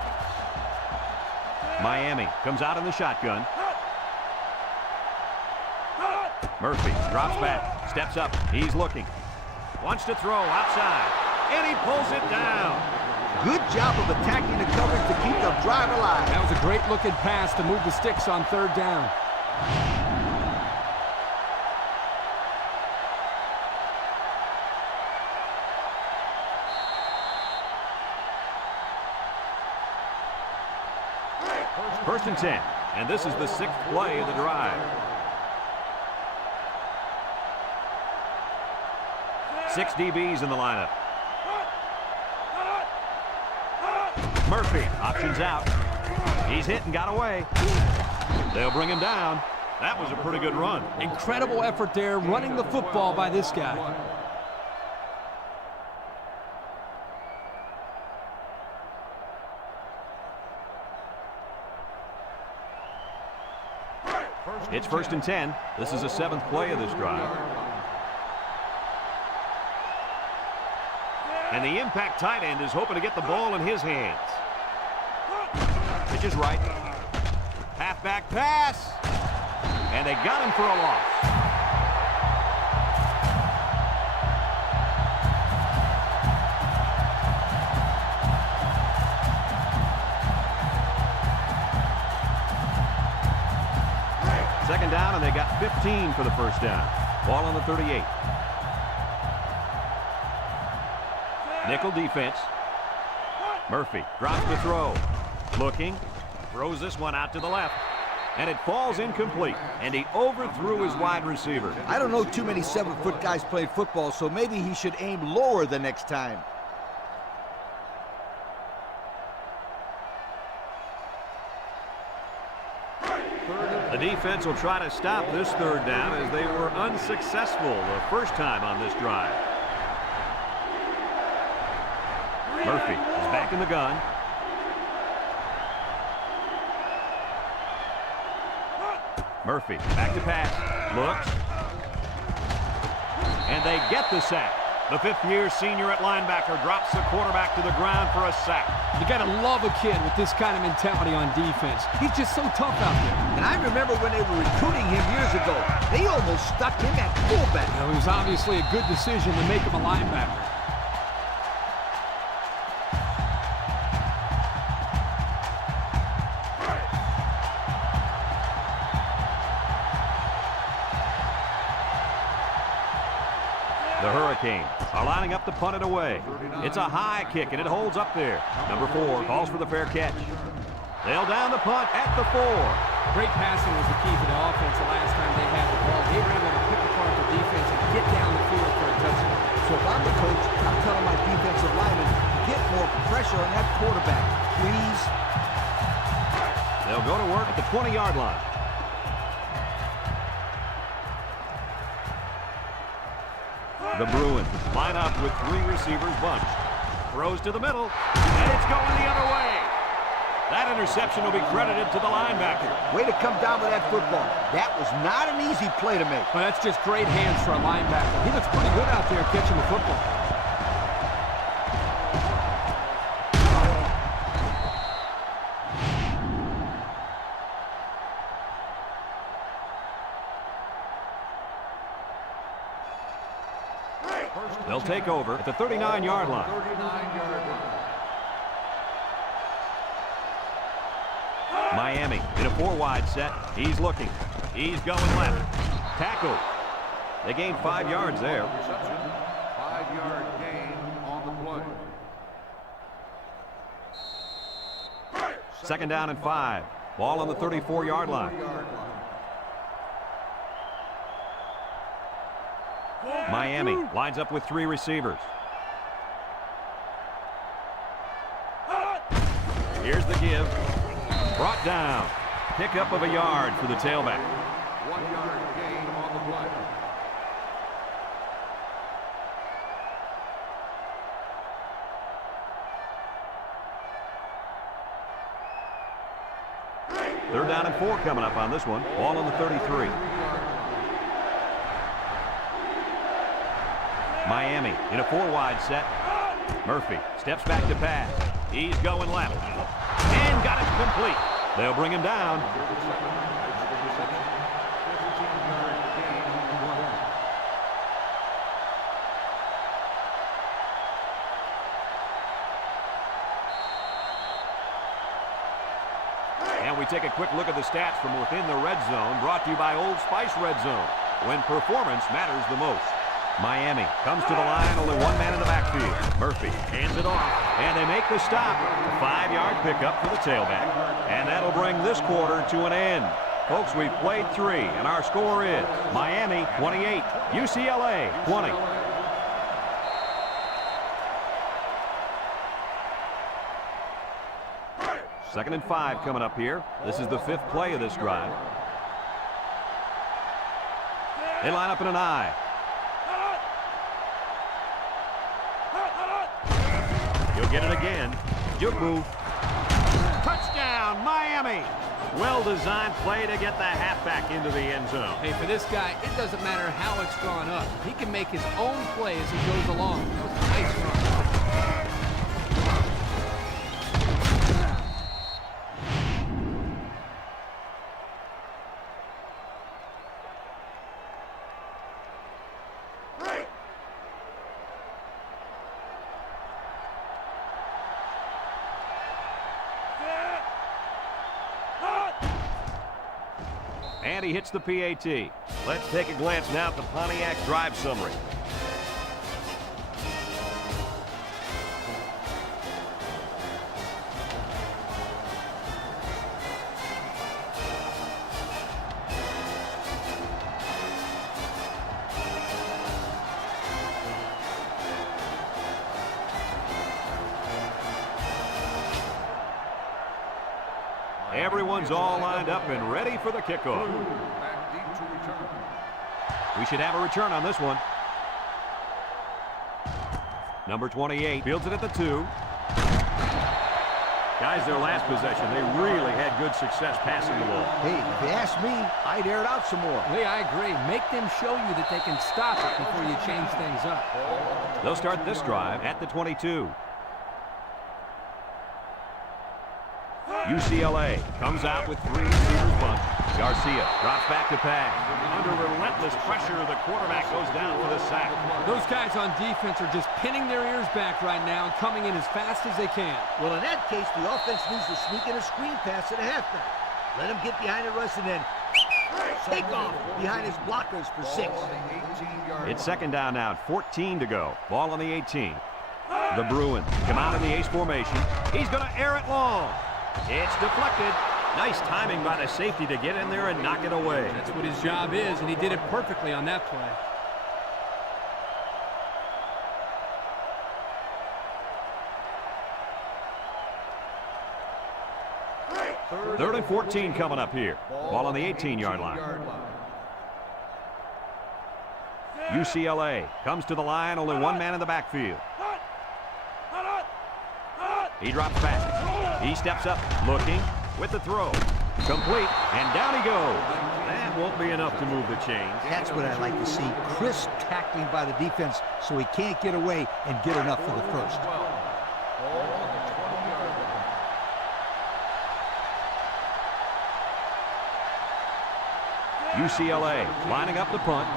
Miami comes out in the shotgun. Murphy drops back, steps up, he's looking. Wants to throw outside, and he pulls it down. Good job of attacking the coverage to keep the drive alive. That was a great looking pass to move the sticks on third down. First and 10, and this is the 6th play of the drive. 6 DBs in the lineup. Murphy options out. He's hit and got away. They'll bring him down. That was a pretty good run. Incredible effort there, running the football by this guy. It's first and 10. This is the 7th play of this drive. And the impact tight end is hoping to get the ball in his hands. Pitch is right. Halfback pass. And they got him for a loss. Second down, and they got 15 for the first down. Ball on the 38. Nickel defense. Murphy drops the throw. Looking. Throws this one out to the left. And it falls incomplete. And he overthrew his wide receiver. I don't know too many 7-foot guys playing football, so maybe he should aim lower the next time. The defense will try to stop this third down as they were unsuccessful the first time on this drive. Murphy is back in the gun. Murphy back to pass. Looks. And they get the sack. The 5th-year senior at linebacker drops the quarterback to the ground for a sack. You got to love a kid with this kind of mentality on defense. He's just so tough out there. And I remember when they were recruiting him years ago, they almost stuck him at fullback. It was obviously a good decision to make him a linebacker. The Hurricanes are lining up to punt it away. It's a high kick, and it holds up there. Number 4 calls for the fair catch. They'll down the punt at the 4. Great passing was the key to the offense the last time they had the ball. They were able to pick apart the defense and get down the field for a touchdown. So if I'm the coach, I'm telling my defensive linemen, get more pressure on that quarterback, please. They'll go to work at the 20-yard line. The Bruins line up with 3 receivers bunched. Throws to the middle, and it's going the other way. That interception will be credited to the linebacker. Way to come down with that football. That was not an easy play to make. Well, that's just great hands for a linebacker. He looks pretty good out there catching the football. They'll take over at the 39-yard line. 39-yard line. Miami in a 4-wide set. He's looking. He's going left. Tackle. They gained 5 yards there. Reception. 5-yard gain on the play. Second down and 5. Ball on the 34-yard line. Miami lines up with 3 receivers. Here's the give. Brought down. Pickup of a yard for the tailback. 1-yard gain on the play. Third down and 4 coming up on this one. Ball on the 33. Miami in a 4-wide set. Murphy steps back to pass. He's going left. And got it complete. They'll bring him down. And we take a quick look at the stats from within the red zone, brought to you by Old Spice Red Zone, when performance matters the most. Miami comes to the line, only 1 man in the backfield. Murphy hands it off, and they make the stop. 5-yard pickup for the tailback, and that'll bring this quarter to an end. Folks, we've played 3, and our score is Miami 28, UCLA 20. Second and 5 coming up here. This is the 5th play of this drive. They line up in an I. You'll get it again. Jubu. Touchdown, Miami. Well-designed play to get the halfback into the end zone. Hey, for this guy, it doesn't matter how it's drawn up. He can make his own play as he goes along. That was a nice run. And he hits the PAT. Let's take a glance now at the Pontiac drive summary. Everyone's all lined up and ready for the kickoff. Back deep to return. We should have a return on this one. Number 28 fields it at the 2. Guys, their last possession, they really had good success passing the ball. Hey, if you ask me, I'd air it out some more. Lee, I agree. Make them show you that they can stop it before you change things up. They'll start this drive at the 22. UCLA comes out with 3 receivers bunched. Garcia drops back to pass. Under relentless pressure, the quarterback goes down for the sack. Those guys on defense are just pinning their ears back right now and coming in as fast as they can. Well, in that case, the offense needs to sneak in a screen pass at a halfback. Let him get behind the rush and then take off behind his blockers for 6. It's second down now, 14 to go. Ball on the 18. The Bruins come out in the ace formation. He's going to air it long. It's deflected. Nice timing by the safety to get in there and knock it away. That's what his job is, and he did it perfectly on that play. Third and 14 coming up here. Ball on the 18-yard line. UCLA comes to the line, only one man in the backfield. He drops back. He steps up, looking, with the throw. Complete, and down he goes. That won't be enough to move the chains. That's what I like to see. Crisp tackling by the defense so he can't get away and get enough for the first. UCLA lining up the punt.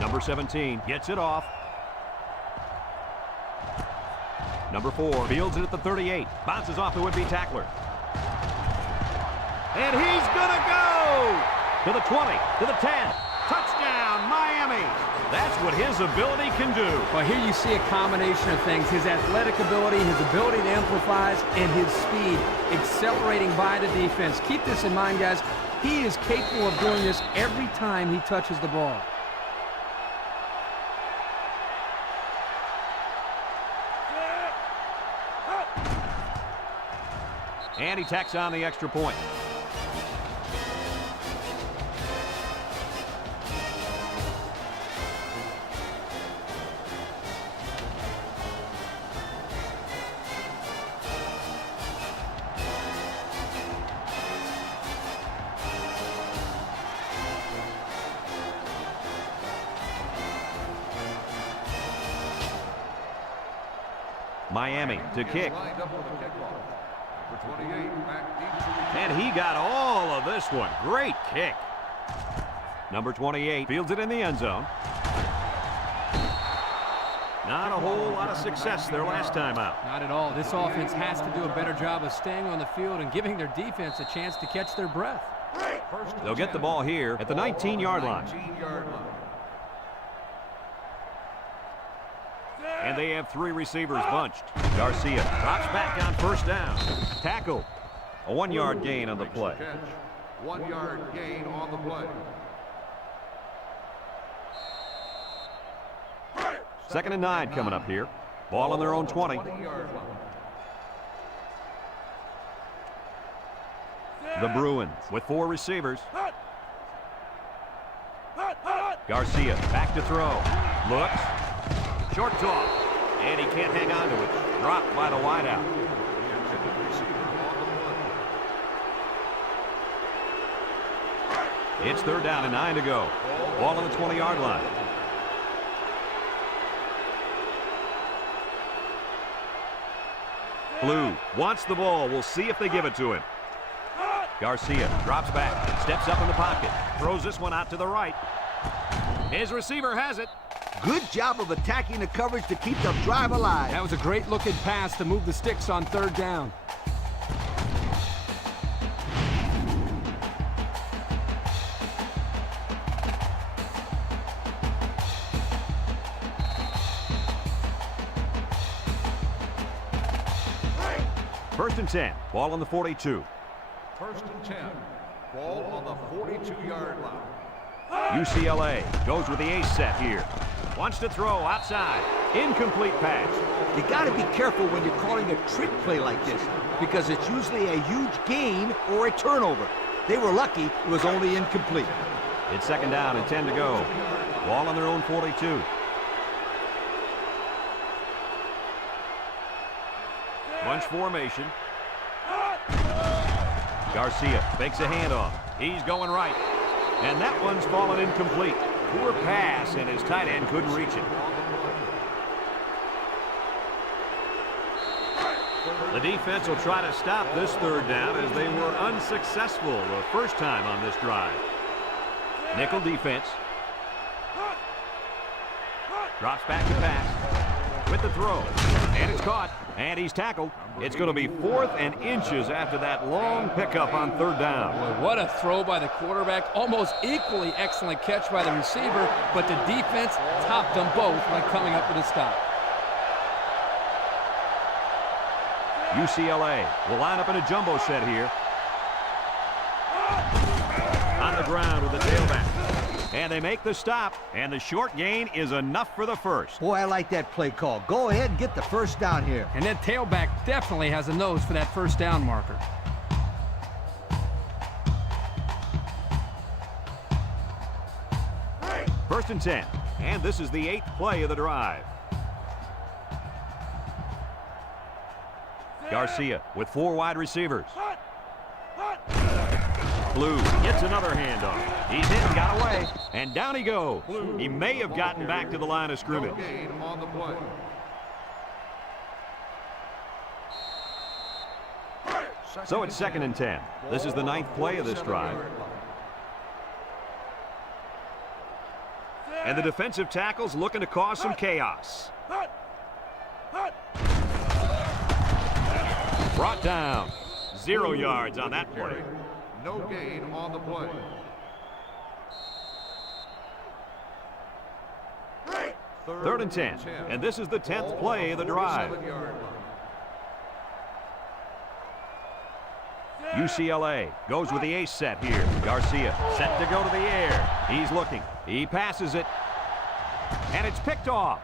Number 17 gets it off. Number 4 fields it at the 38. Bounces off the would-be tackler. And he's gonna go! To the 20, to the 10. Touchdown, Miami! That's what his ability can do. Well, here you see a combination of things. His athletic ability, his ability to improvise, and his speed accelerating by the defense. Keep this in mind, guys. He is capable of doing this every time he touches the ball. And he tacks on the extra point. Miami to kick. And he got all of this one. Great kick. Number 28 fields it in the end zone. Not a whole lot of success their last time out. Not at all. This offense has to do a better job of staying on the field and giving their defense a chance to catch their breath. They'll get the ball here at the 19-yard line. And they have 3 receivers bunched. Garcia drops back on first down. Tackle. A 1-yard gain on the play. 1-yard gain on the play. Second and 9 coming up here. Ball on their own 20. The Bruins with 4 receivers. Garcia back to throw. Looks. Short toss. And he can't hang on to it. Dropped by the wideout. It's third down and 9 to go. Ball on the 20-yard line. Blue wants the ball. We'll see if they give it to him. Garcia drops back, steps up in the pocket, throws this one out to the right. His receiver has it. Good job of attacking the coverage to keep the drive alive. That was a great looking pass to move the sticks on third down. First and 10. Ball on the 42. First and 10. Ball on the 42-yard line. UCLA goes with the ace set here. Wants to throw outside. Incomplete pass. You got to be careful when you're calling a trick play like this because it's usually a huge gain or a turnover. They were lucky it was only incomplete. It's second down and 10 to go. Ball on their own 42. Bunch formation. Garcia fakes a handoff. He's going right. And that one's fallen incomplete. Poor pass, and his tight end couldn't reach it. The defense will try to stop this third down as they were unsuccessful the first time on this drive. Nickel defense. Drops back to pass with the throw. And it's caught. And he's tackled. It's going to be 4th and inches after that long pickup on third down. Boy, what a throw by the quarterback. Almost equally excellent catch by the receiver, but the defense topped them both by coming up with a stop. UCLA will line up in a jumbo set here. On the ground with the tailback. And they make the stop, and the short gain is enough for the first. Boy, I like that play call. Go ahead and get the first down here. And that tailback definitely has a nose for that first down marker. First and 10. And this is the 8th play of the drive. Garcia with 4 wide receivers. Blue gets another handoff. He's hit and got away. And down he goes. He may have gotten back to the line of scrimmage. On the play. So it's 2nd and 10. This is the 9th play of this drive. And the defensive tackle's looking to cause some chaos. Brought down. 0 yards on that play. No gain on the play. Third and 10. And this is the 10th play of the drive. UCLA goes with the ace set here. Garcia set to go to the air. He's looking. He passes it. And it's picked off.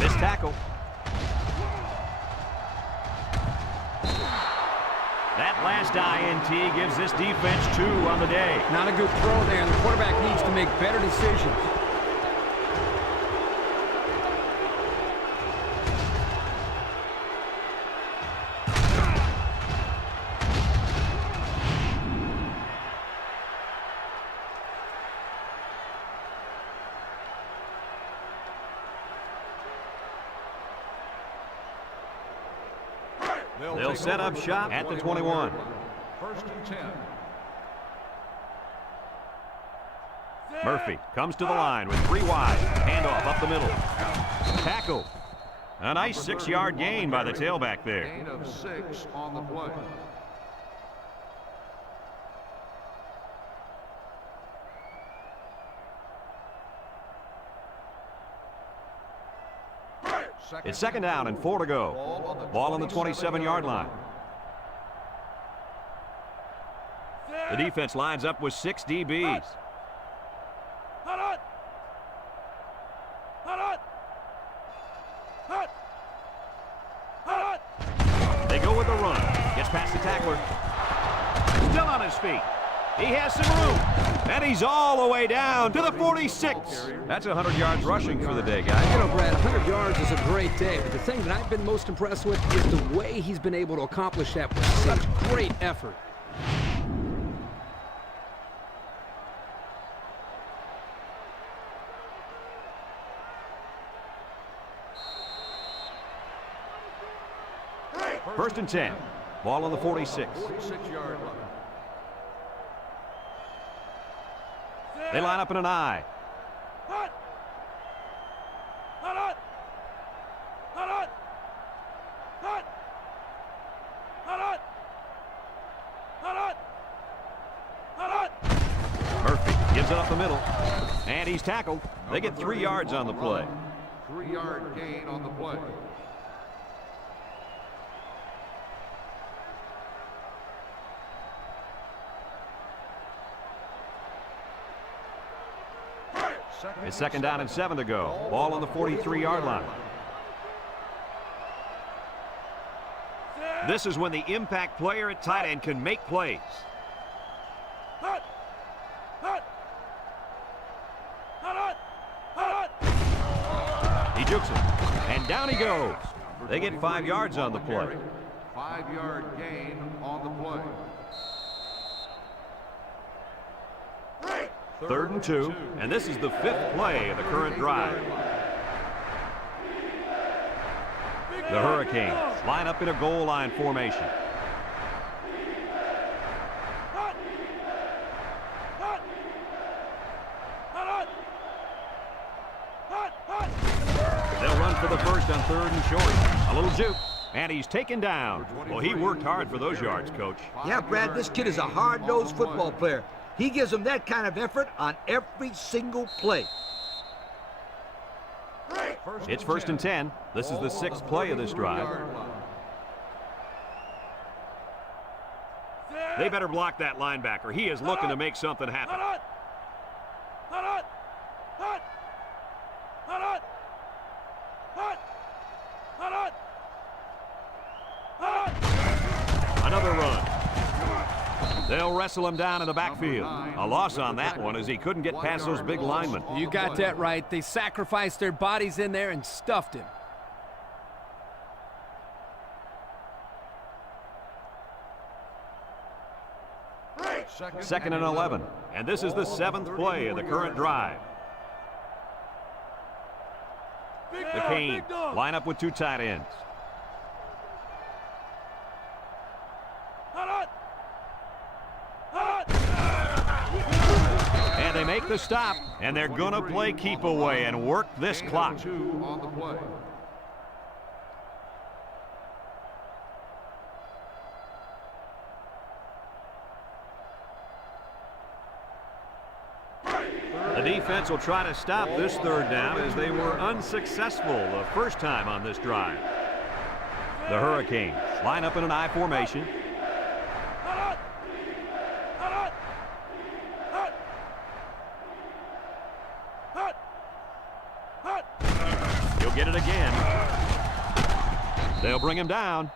Missed tackle. That last INT gives this defense 2 on the day. Not a good throw there, and the quarterback needs to make better decisions. They'll set up shop at the 21. First and 10. Murphy comes to the line with 3 wide. Handoff up the middle. Tackle. A nice 6-yard gain by the tailback there. Gain of 6 on the play. It's 2nd down and 4 to go. Ball on the 27-yard line. The defense lines up with 6 DBs. They go with the run. Gets past the tackler. Still on his feet. He has some room. And he's all the way down to the 46. That's 100 yards rushing for the day, guys. You know, Brad, 100 yards is a great day, but the thing that I've been most impressed with is the way he's been able to accomplish that with such great effort. First and 10. Ball on the 46. 46-yard line. They line up in an I. Murphy gives it up the middle. And he's tackled. They get 3 yards on the play. 3-yard gain on the play. It's 2nd down and 7 to go. Ball on the 43-yard line. This is when the impact player at tight end can make plays. He jukes it. And down he goes. They get 5 yards on the play. 5-yard gain on the play. 3rd and 2, and this is the 5th play of the current drive. The Hurricanes line up in a goal line formation. They'll run for the first on 3rd and short. A little juke, and he's taken down. Well, he worked hard for those yards, Coach. Yeah, Brad, this kid is a hard-nosed football player. He gives them that kind of effort on every single play. It's 1st and 10. This is the 6th play of this drive. They better block that linebacker. He is looking to make something happen. Another run. They'll wrestle him down in the backfield. A loss on that one as he couldn't get past those big linemen. You got that right. They sacrificed their bodies in there and stuffed him. Second and 11. And this is the 7th play of the current drive. The Canes line up with 2 tight ends. And they make the stop, and they're going to play keep away and work this clock. The defense will try to stop this 3rd down as they were unsuccessful the first time on this drive. The Hurricanes line up in an I formation. He'll get it again. They'll bring him down.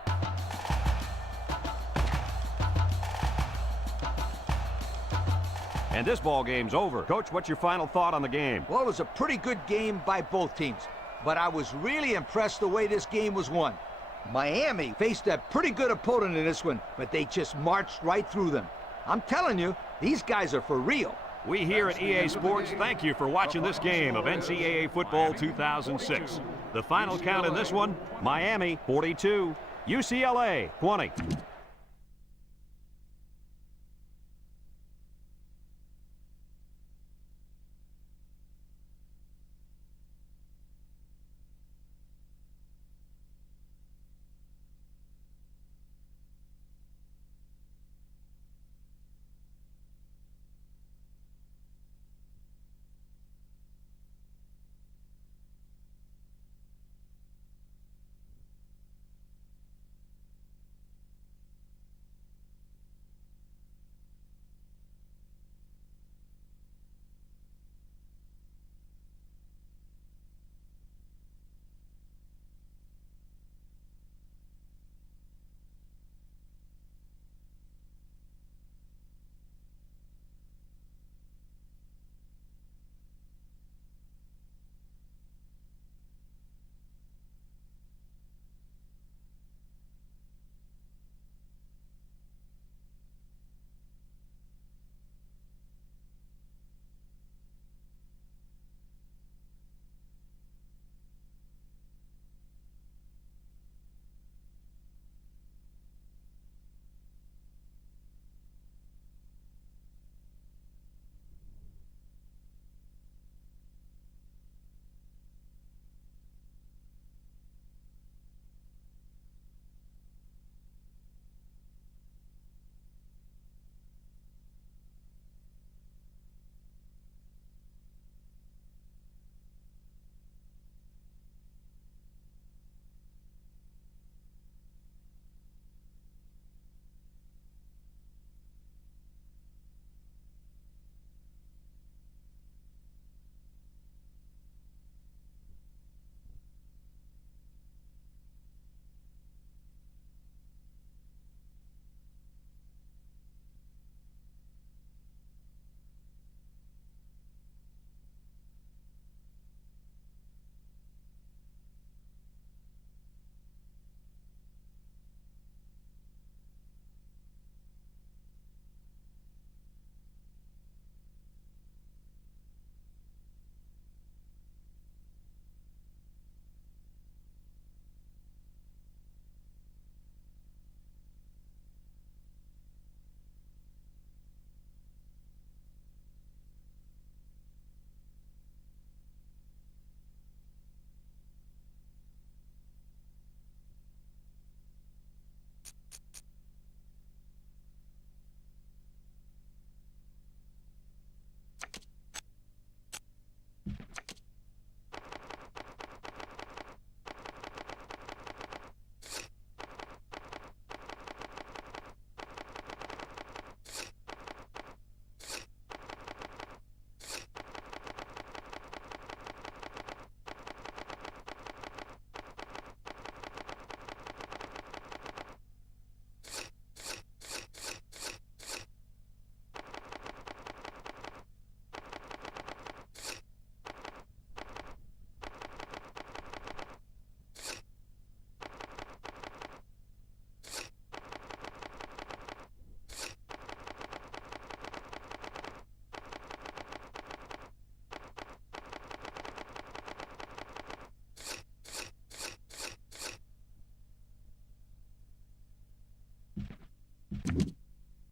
And this ball game's over. Coach, what's your final thought on the game? Well, it was a pretty good game by both teams, but I was really impressed the way this game was won. Miami faced a pretty good opponent in this one, but they just marched right through them. I'm telling you, these guys are for real. We here at EA Sports thank you for watching this game of NCAA Football 2006. The final count in this one, Miami 42, UCLA 20.